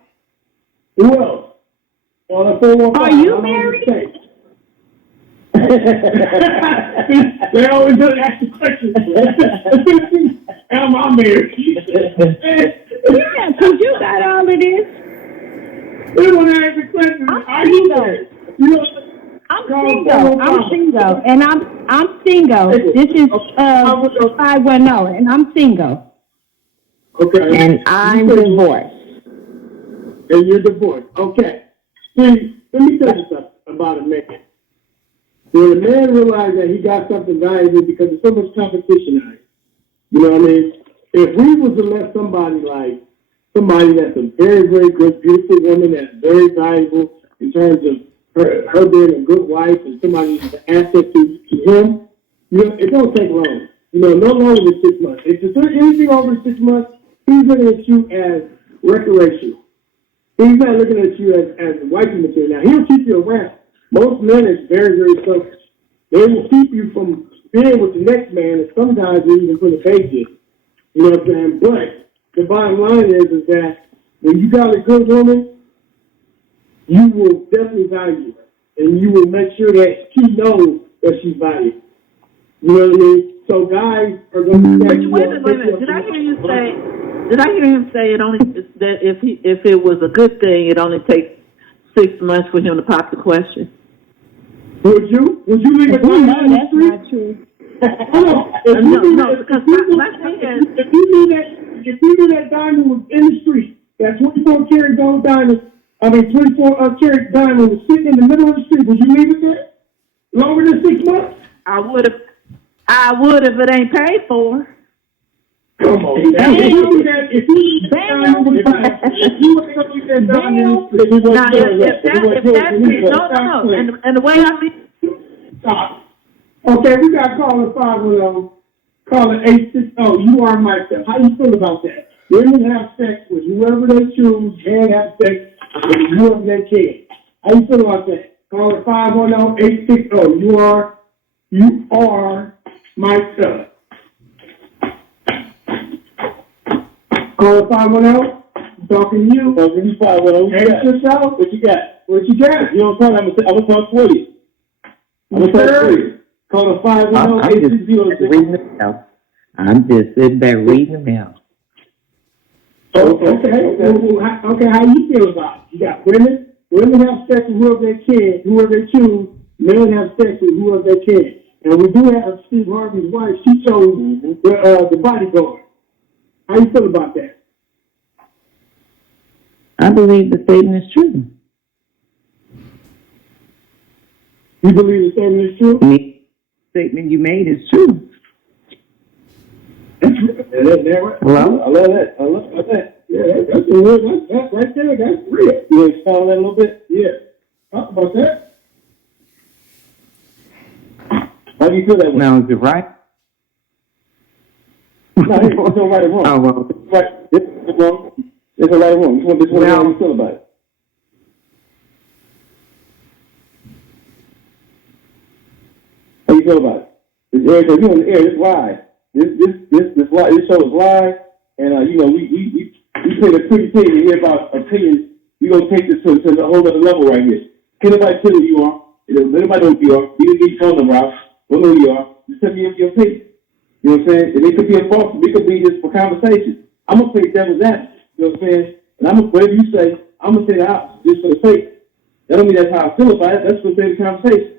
Who else? Are you married? They always ask the question. Am I married? Yeah, because you got all of this. They want to ask the question. Are you married? I'm single, and I'm single. This is 510, and I'm single. Okay. And I'm divorced. And you're divorced. Okay. See, let me tell you something about a man. When a man realizes that he got something valuable because there's so much competition out here, you know what I mean? If we was to let somebody that's a very, very good, beautiful woman that's very valuable in terms of her being a good wife and somebody that's an asset to him, it don't take long. No longer than 6 months. If there's anything over 6 months, he's looking at you as recreational. He's not looking at you as wifey material. Now, he'll keep you around. Most men is very, very selfish. They will keep you from being with the next man, and sometimes they even put a face in. You know what I'm saying? But the bottom line is that when you got a good woman, you will definitely value her, and you will make sure that she knows that she's valued. You know what I mean? So guys are going to say, wait a minute. Did I hear him say it only that if it was a good thing, it only takes 6 months for him to pop the question? Would you leave it? No, that's not true. If you knew that diamond was in the street, that 24 karat gold diamond, 24 karat diamond was sitting in the middle of the street, would you leave it there longer than 6 months? I would if it ain't paid for. Come on. If you were going to leave that diamond in the street, and the way I mean. Okay, we got caller 510, caller 860. You are myself. How you feel about that? Women have sex with whoever they choose, and have sex with whoever they can. How you feel about that? Caller 510-860. You are myself. Caller 510. Talking to you. Talking to you, 510. Hey, yourself. What you got? You don't tell me. I'm gonna talk for you. I'm gonna talk for you. Call the 510-860. I'm just sitting back reading the mail. Okay. Okay, how you feel about it? You got women. Women have sex with whoever they can, whoever they choose. Men have sex with whoever they can. And we do have Steve Harvey's wife. She chose the bodyguard. How you feel about that? I believe the statement is true. You believe the statement is true? The statement you made is true. Hello? I love that. Yeah, that's right there. That's real. You want to expound on that a little bit? Yeah. Talk about that. do you feel that way? Now, is it right? No, there's no right or wrong. Oh, well. Right. This is wrong. There's no right or wrong. This one, how you feel about it. How you feel about it? This air, because you're on the air, it's live. This show is live, and you know, we play the pretty thing to hear about opinions. We gonna take this to a whole other level right here. Can't nobody tell who you are. Nobody know who you are. You didn't get your phone number out. Don't know who you are. Just tell me your opinion. You know what I'm saying? And it could be a false. It could be just for conversation. I'm gonna play devil's advocate. You know what I'm saying? And I'm gonna, whatever you say, I'm gonna say the opposite just for the sake. That don't mean that's how I feel about it. That's for the conversation.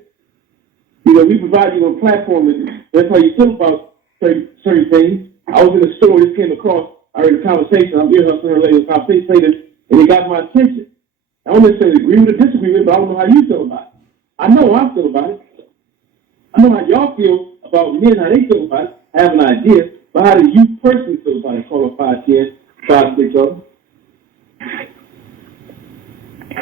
You know, we provide you a platform, and that's how you feel about certain things. I was in a store, just came across, I heard a conversation, I'm ear hustling her later, conversation, and it got my attention. I don't necessarily agree with it, disagree with it, but I don't know how you feel about it. I know how I feel about it. I know how y'all feel about men, how they feel about it. I have an idea, but how do you personally feel about it? Call it 510, 560.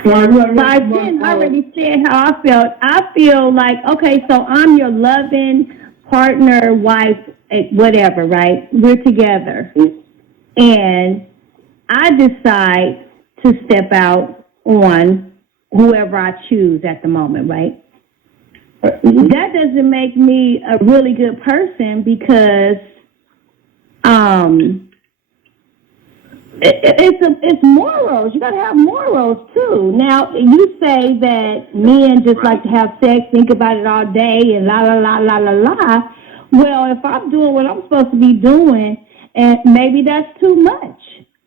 510 already said how I felt. I feel like, okay, so I'm your loving partner, wife, whatever, right? We're together. And I decide to step out on whoever I choose at the moment, right? That doesn't make me a really good person because it's morals. You got to have morals too. Now you say that men just like to have sex, think about it all day, and la la la la la la. Well, if I'm doing what I'm supposed to be doing, and maybe that's too much.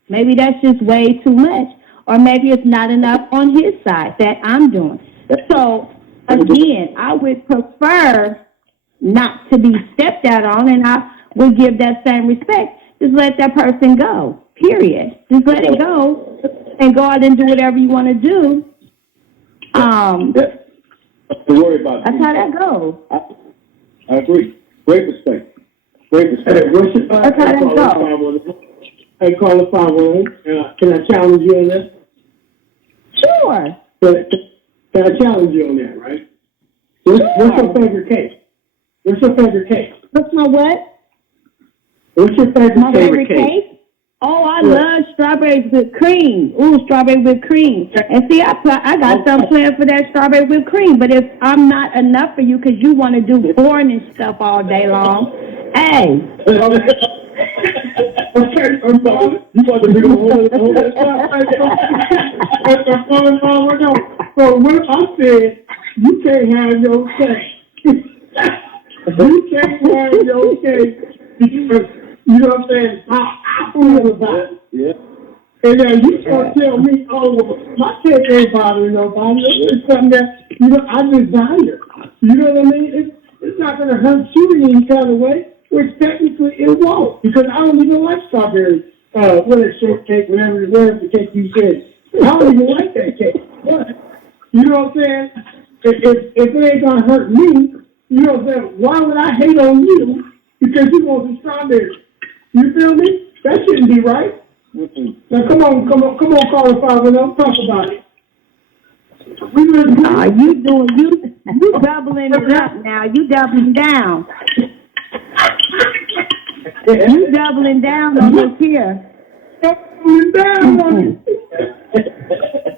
Maybe that's just way too much, or maybe it's not enough on his side that I'm doing. So again, I would prefer not to be stepped out on, and I would give that same respect. Just let that person go. Period. Just let it go and go out and do whatever you want to do. Don't worry about it. That's how that goes. I agree. Great respect. Great respect. That's how that goes. Hey, call the 518. Can I challenge you on that? Sure. Can I challenge you on that, right? What's your favorite cake? What's your favorite cake? What's my what? What's your favorite cake? Oh, I love strawberries with cream. Ooh, strawberry with cream. And see, I got something planned for that strawberry with cream. But if I'm not enough for you because you want to do corn and stuff all day long, hey. Okay, I'm sorry. You want to do the whole So what I said, you can't have your cake. You can't have your cake because, you know what I'm saying, how I feel about it. Yeah. And then you gonna tell me, oh, well, my cake ain't bothering nobody. It's something that, you know, I desire. You know what I mean? It's not going to hurt you in any kind of way, which technically it won't, because I don't even like strawberries. Whether it's shortcake, whatever the cake you said. I don't even like that cake. But, you know what I'm saying? If it ain't going to hurt me, you know what I'm saying? Why would I hate on you because you want some strawberries? You feel me? That shouldn't be right. Now, come on, call the 510. Talk about it. You doubling it up now. You doubling down. You doubling down on this here. Doubling down on it.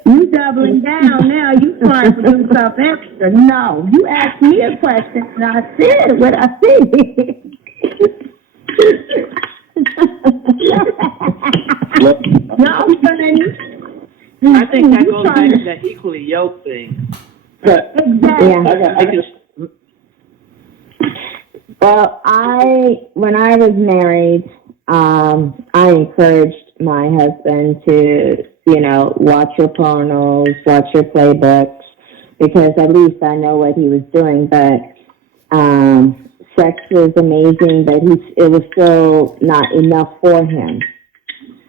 You doubling down now. You trying to do something extra. No, you asked me a question, and I said what I said. No, I think that goes back to that equally yoked thing. Exactly. Yeah. Well, when I was married, I encouraged my husband to, watch your pornos, watch your playbooks, because at least I know what he was doing. But sex was amazing, but it was still not enough for him.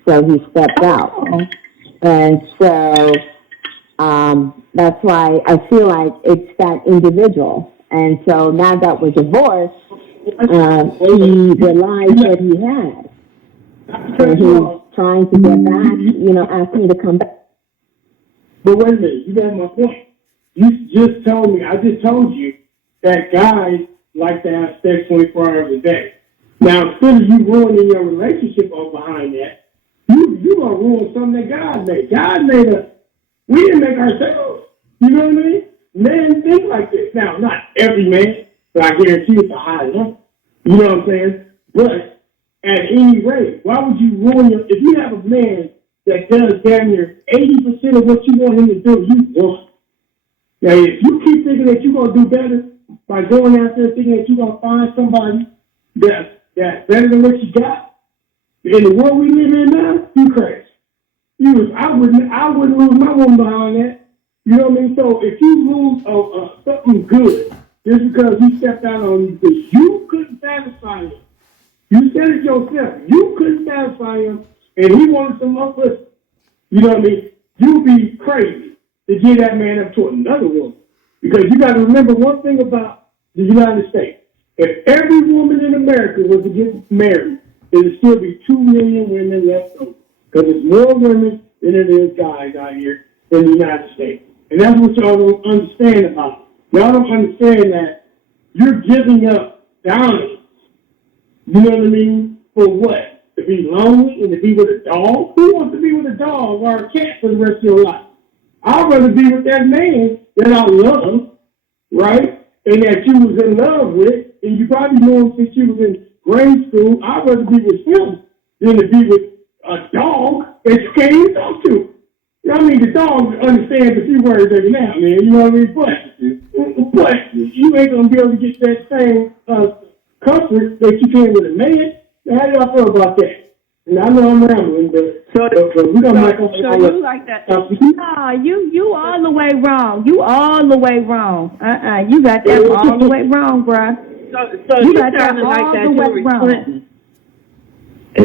So he stepped out. And so that's why I feel like it's that individual. And so now that we're divorced, he realized what he had. So he's trying to get back, asked me to come back. But wait a minute, you got my point. I just told you that guys like to have sex 24 hours a day. Now, instead of you ruining your relationship over behind that, you gonna ruin something that God made. God made us. We didn't make ourselves. You know what I mean? Men think like this. Now, not every man, but I guarantee it's a high number. You know what I'm saying? But at any rate, why would you ruin your? If you have a man that does damn near 80% of what you want him to do, you want. Now, if you keep thinking that you're gonna do better by going out there thinking that you're gonna find somebody that's better than what you got, in the world we live in now, you crazy. I wouldn't lose my woman behind that. You know what I mean? So if you lose something good just because he stepped out on you because you couldn't satisfy him, you said it yourself. You couldn't satisfy him, and he wanted some more pussy. You know what I mean? You'd be crazy to give that man up to another woman because you got to remember one thing about the United States. If every woman in America was to get married, there would still be 2 million women left over. Because there's more women than it is guys out here in the United States. And that's what y'all don't understand about it. Y'all don't understand that you're giving up dominance. You know what I mean? For what? To be lonely and to be with a dog? Who wants to be with a dog or a cat for the rest of your life? I'd rather be with that man that I love, right? And that you was in love with, and you probably know him since you was in grade school. I'd rather be with him than to be with a dog that you can't even talk to. You know what I mean? The dog understands a few words every now and then, you know what I mean? But you ain't going to be able to get that same comfort that you can with a man. How do y'all feel about that? And I know I'm rambling, but we're going to so you like that? No, you all the way wrong. You all the way wrong. You got that all the way wrong, bruh. So You you got that sounding like all that the way Hillary wrong. Clinton. So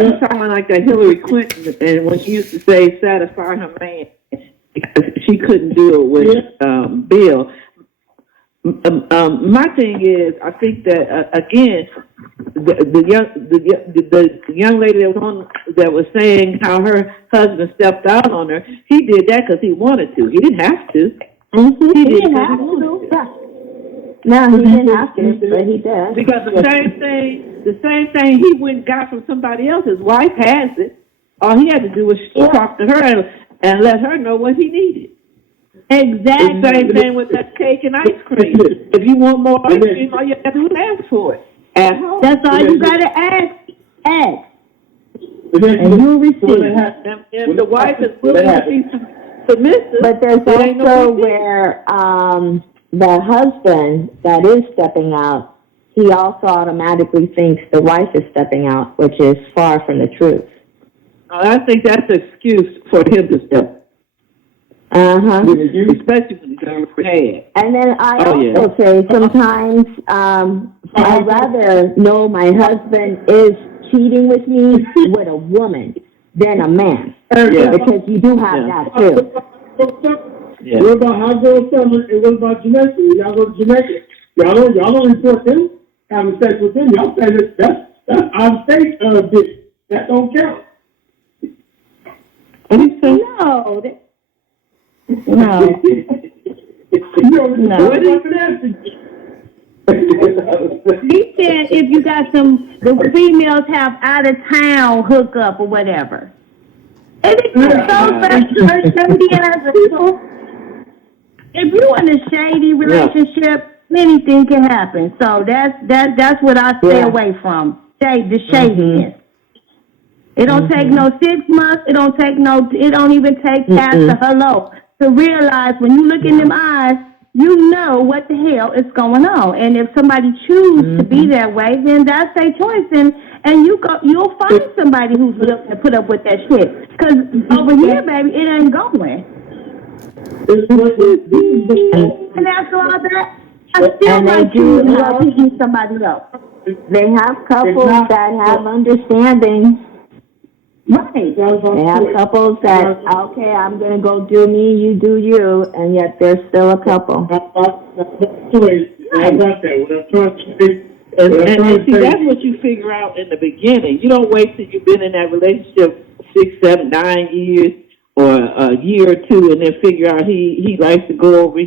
you sounding like that Hillary Clinton, and when she used to say satisfy her man, because she couldn't do it with Bill. My thing is, I think that again, the young lady that was saying how her husband stepped out on her, he did that because he wanted to. He didn't have to. Mm-hmm. He didn't have to. No, he didn't have to, but he did. Because the same thing he went and got from somebody else. His wife has it. All he had to do was talk to her and let her know what he needed. Exactly. The same thing with that cake and ice cream. If you want more ice cream, all you have to do is ask for it at home. That's all you got to ask. And you'll receive. If the wife is willing to be submissive, but there's also where the husband that is stepping out, he also automatically thinks the wife is stepping out, which is far from the truth. I think that's an excuse for him to step. Especially when he's prepared. And then I also say sometimes I'd rather know my husband is cheating with me with a woman than a man. Because you do have that too. Yeah. What about how go summer and what about Jamaica? Y'all go to Jamaica. Y'all don't report them having sex with them. Y'all say that's out of state dick. That don't count. No. No. No. He said if you got the females have out of town hookup or whatever. And it's so if you in a shady relationship, anything can happen. So that's what I stay away from. The shadiness. It don't take no 6 months. It don't even take past the hello to realize when you look in them eyes, you know what the hell is going on. And if somebody chooses to be that way, then that's their choice. And you'll find somebody who's willing to put up with that shit. Because over here, baby, it ain't going. And after all that, I still might choose to pick somebody else. They have couples that have understanding. Right. They have couples that, okay, I'm going to go do me, you do you, and yet they're still a couple. I got that. What I'm trying to say. And see, that's what you figure out in the beginning. You don't wait till you've been in that relationship 6, 7, 9 years or a year or two and then figure out he likes to go over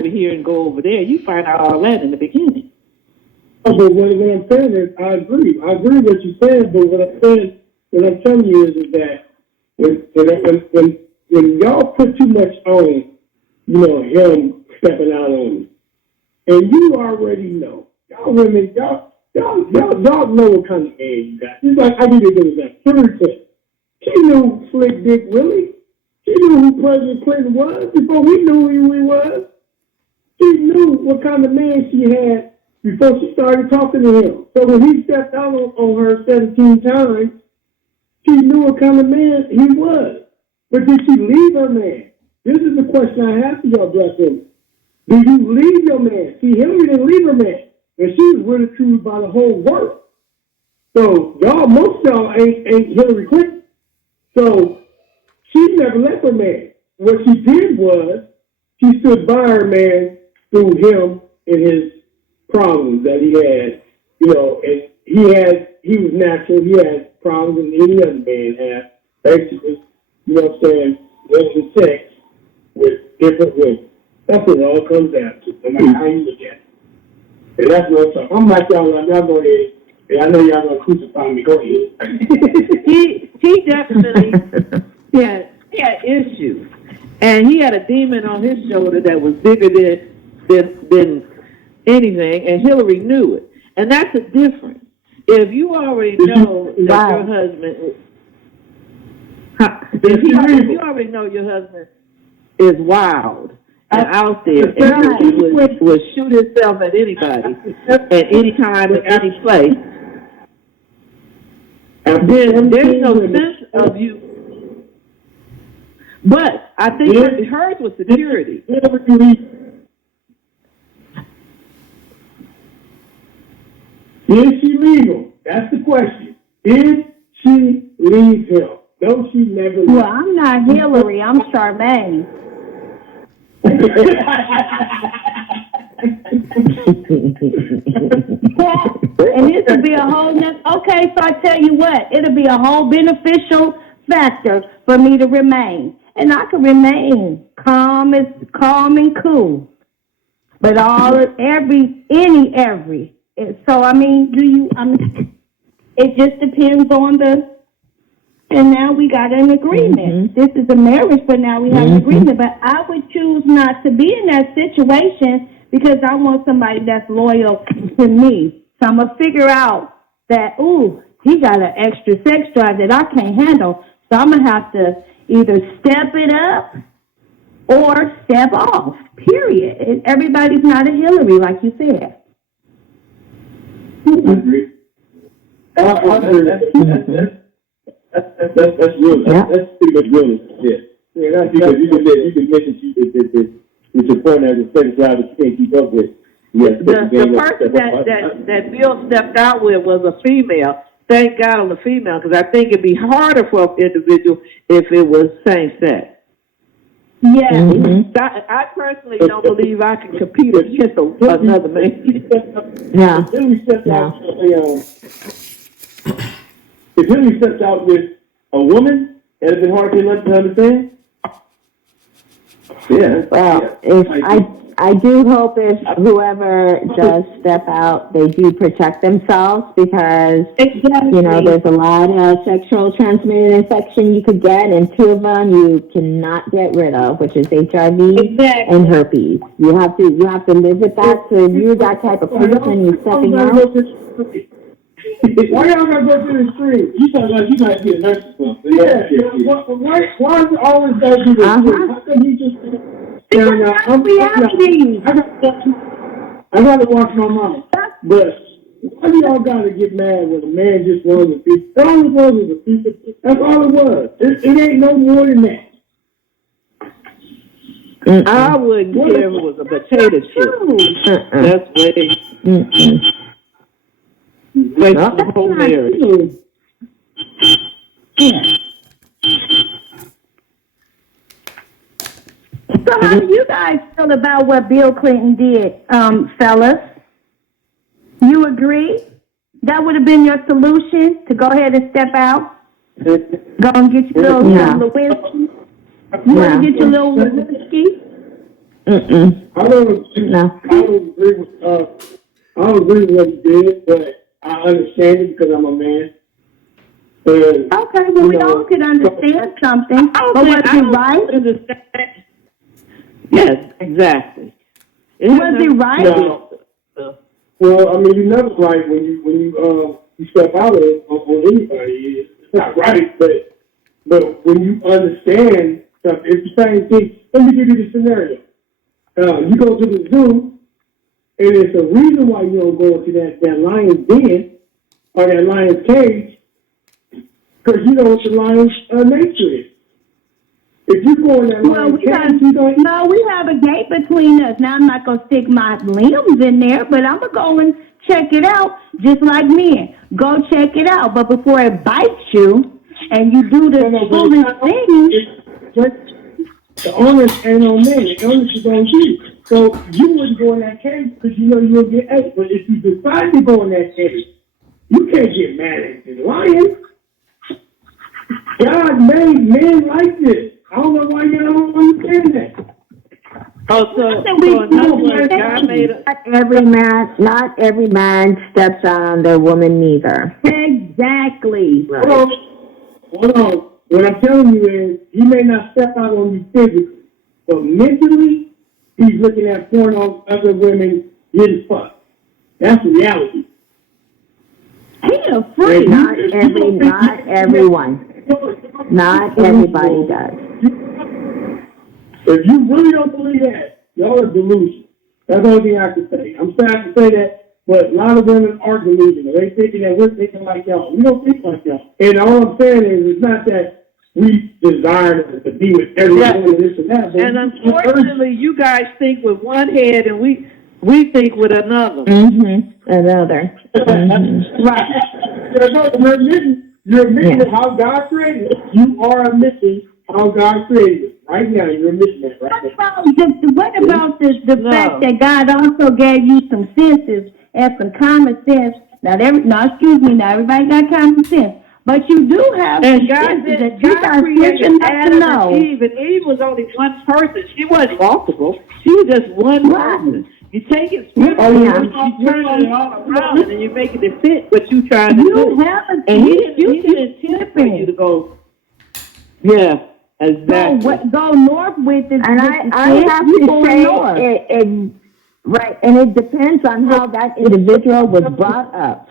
here and go over there. You find out all that in the beginning. but what I'm saying is, I agree. I agree with what you're saying, but what I'm telling you is that when y'all put too much on, him stepping out on you, and you already know, y'all women, y'all know what kind of man you got. It's like, I give you a good example. Hillary Clinton. She knew Slick Dick Willie. She knew who President Clinton was before we knew who he was. She knew what kind of man she had before she started talking to him. So when he stepped out on her 17 times, she knew what kind of man he was. But did she leave her man? This is the question I have to y'all, black women. Do you leave your man? See, Hillary didn't leave her man, and she was ridiculed by the whole world. So most of y'all ain't Hillary Clinton. So she never left her man. What she did was she stood by her man through him and his problems that he had, and he was natural. He had problems and any other man had. Basically, having sex with different women. That's what it all comes down to, no matter how you look at it. And that's what I'm talking. I'm like y'all go ahead. And I know y'all gonna crucify me. Go ahead. He definitely had issues, and he had a demon on his shoulder that was bigger than anything, and Hillary knew it, and that's a difference. If you already know that your husband, if you already know your husband is wild and out there, and he would shoot himself at anybody, at any time, at any place. There's no sense of you. But I think hers was security. Did she leave him? That's the question. Did she leave him? No, she never left. Well, I'm not Hillary. I'm Charmaine. And this will be a whole okay, so I tell you what, it'll be a whole beneficial factor for me to remain. And I can remain calm and cool. But every. So, it just depends on and now we got an agreement. Mm-hmm. This is a marriage, but now we have an agreement. But I would choose not to be in that situation because I want somebody that's loyal to me. So I'm going to figure out that, he got an extra sex drive that I can't handle. So I'm going to have to either step it up or step off, period. Everybody's not a Hillary, like you said. I agree. That's real. That's pretty much real. Yeah, because you can mention with your partner as a sex drive that you can't keep up with. The person that Bill stepped out with was a female. Thank God on the female, because I think it'd be harder for an individual if it was same sex. Yeah. Mm-hmm. I personally don't believe I can compete against another man. Yeah. If Hillary steps out with a woman, it'd be hard to understand. Yeah. Well, I do hope if whoever does step out, they do protect themselves because, there's a lot of sexual transmitted infection you could get, and two of them you cannot get rid of, which is HIV and herpes. You have to live with that. So if you're that type of person, you're stepping out. Why y'all gotta go to the street? You sound like you might be a nurse or something. Why is it always go to the street? How come he just... Because reality. I gotta watch my mama. But why do y'all gotta get mad when a man just wants a piece? All it was a piece. That's all it was. It ain't no more than that. I wouldn't care if it was a potato chip. That's way... That's the whole marriage. Yeah. So how do you guys feel about what Bill Clinton did, fellas? You agree? That would have been your solution, to go ahead and step out? Go and get your little whiskey? You want to get your little whiskey? I don't agree with I don't agree with what he did, but I understand it because I'm a man. And, Okay, well, we all could understand something. But was I it don't right? understand. Yes, exactly. Was it right? No. Well, I mean, you're never right when you step out on anybody. It's not right, but when you understand stuff, it's the same thing. Let me give you the scenario. You go to the zoo, and it's a reason why you don't go into that lion's den or that lion's cage, because you know what the lion's nature is. If you go in that lion's cage, you don't. No, we have a gate between us. Now, I'm not going to stick my limbs in there, but I'm going to go and check it out, just like men. Go check it out. But before it bites you and you do the foolish thing. The onus ain't on me. The onus is on you. So you wouldn't go in that cage because you know you'll get ate. But if you decide to go in that cage, you can't get mad at the lion. God made men like this. I don't know why you don't understand that. Oh, so in other words, God made a... Not every man steps out on their woman neither. Exactly. Hold on. What I'm telling you is, he may not step out on you physically, but mentally, he's looking at porn on other women getting fucked. That's reality. He a freak. Not everyone. Not everybody does. If you really don't believe that, y'all are delusional. That's the only thing I can say. I'm sad to say that, but a lot of women are delusional. They thinking that we're thinking like y'all. We don't think like y'all. And all I'm saying is, it's not that we desire to be with everyone and this and that. And unfortunately, you guys think with one head and we think with another. Another. Right. You're admitting how God created it. You are admitting how God created it. Right now, you're admitting that right now. What about the fact that God also gave you some senses and some common sense? Everybody got common sense. But you do have and God created Adam and Eve, and Eve was only one person. She wasn't multiple. She was just one person. You take it spiritually, you turn it all around, and then you're making it fit what you trying to do. And he didn't intend for you to go. Yeah, exactly. Go north with it. And I have to say, right, and it depends on how that individual was brought up.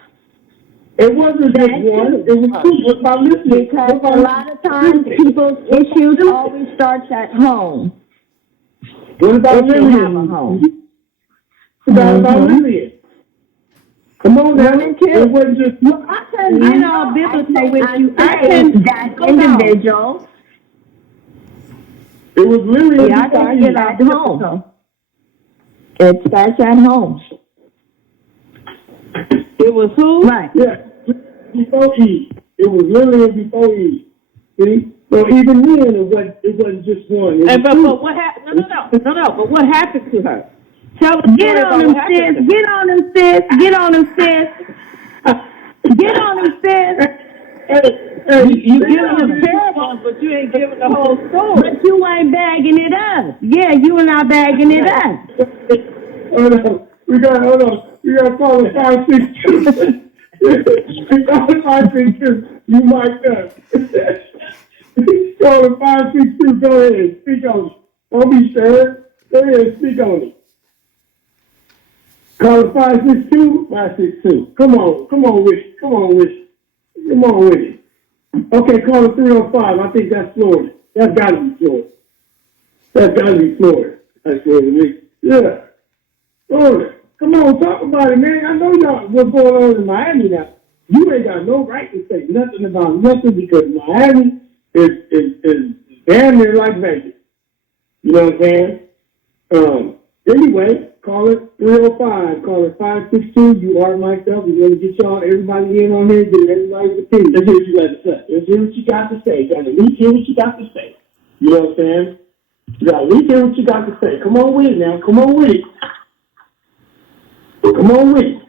It wasn't just one. It was two. By listening, because a lot of times people's issues always starts at home. What about Lillian? Have a home. What about Lillian? Come on now. It wasn't just. I couldn't get all biblical with you. I couldn't. That individual. It was Lillian. Yeah, I couldn't get at home. It starts at home. It was who? Right. Yeah. Before Eve. It was Lillian before Eve. See? So even then, it wasn't just one. But what happened? No. But what happened to her? Tell us. Get on him, sis. Get on him, sis. Get on him, sis. Get on him, sis. You giving them parables, but you ain't giving the whole story. But you ain't bagging it up. Yeah, you and I bagging it up. Hold on. We got to call it 562. We call it 562. You might call it 562. Go ahead. Speak on it. Don't be scared. Go ahead. Speak on it. Call it 562. 562. Come on with it. Come on with it. Okay, call it 305. I think that's Florida. That's got to be Florida. That's Florida to me. Yeah. Florida. Come on, talk about it, man. I know y'all what's going on in Miami now. You ain't got no right to say nothing about nothing because Miami is damn near like Vegas. You know what I'm saying? Anyway, call it 305. Call it 562. You are myself. We're going to get everybody in on here, get everybody's opinion. Let's hear what you got to say. Let's hear what you got to say. Got to at least hear what you got to say. You know what I'm saying? You got to at least hear what you got to say. Come on with it now. Come on with it. Come on with it.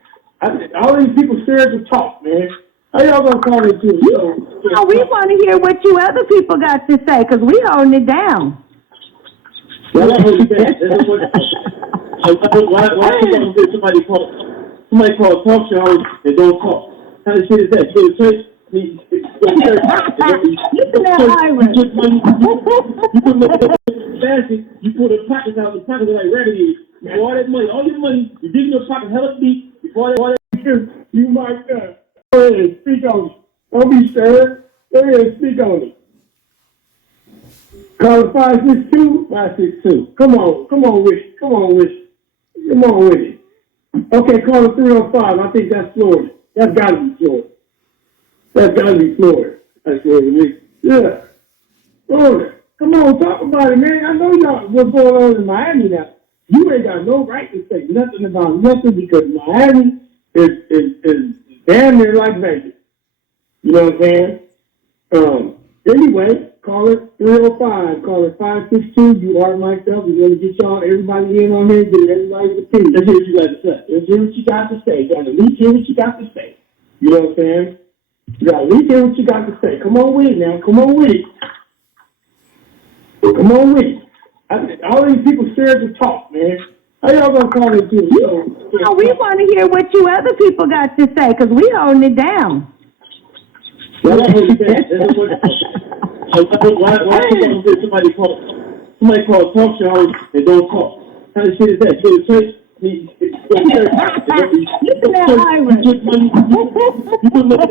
All these people scared to talk, man. How y'all gonna call it to a show? No, we want to hear what you other people got to say because we holding it down. Why somebody call? somebody called talk shows and don't talk. What kind of shit is that? You go to church, you get money, you put money in fashion, you pull the pockets out, the pockets are like rabbit ears. You all that money, all your money, you dig in your pocket hella deep, before all that, You might not. Go ahead, speak on it. Don't be scared. Go ahead, speak on it. Call it 562. 562. Come on with it. Come on with it. Okay, call it 305. I think that's Florida. That's gotta be Florida. That's Florida to me. Yeah. Florida. Come on, talk about it, man. I know y'all what's going on in Miami now. You ain't got no right to say nothing about nothing because Miami is damn near like Vegas. You know what I'm saying? Anyway, call it 305, call it 562. You are myself. We're going to get everybody in on here, get everybody's opinion. Let's hear what you got to say. Let's hear what you got to say. You got to at least hear what you got to say. You know what I'm saying? You got to at least hear what you got to say. Come on with it now. Come on with it. All these people scared to talk, man. How y'all gonna call it too? No, we want to hear what you other people got to say because we holding it down. Why somebody call talk shows and don't talk? What kind of shit is that? You go to church, you get money, you put money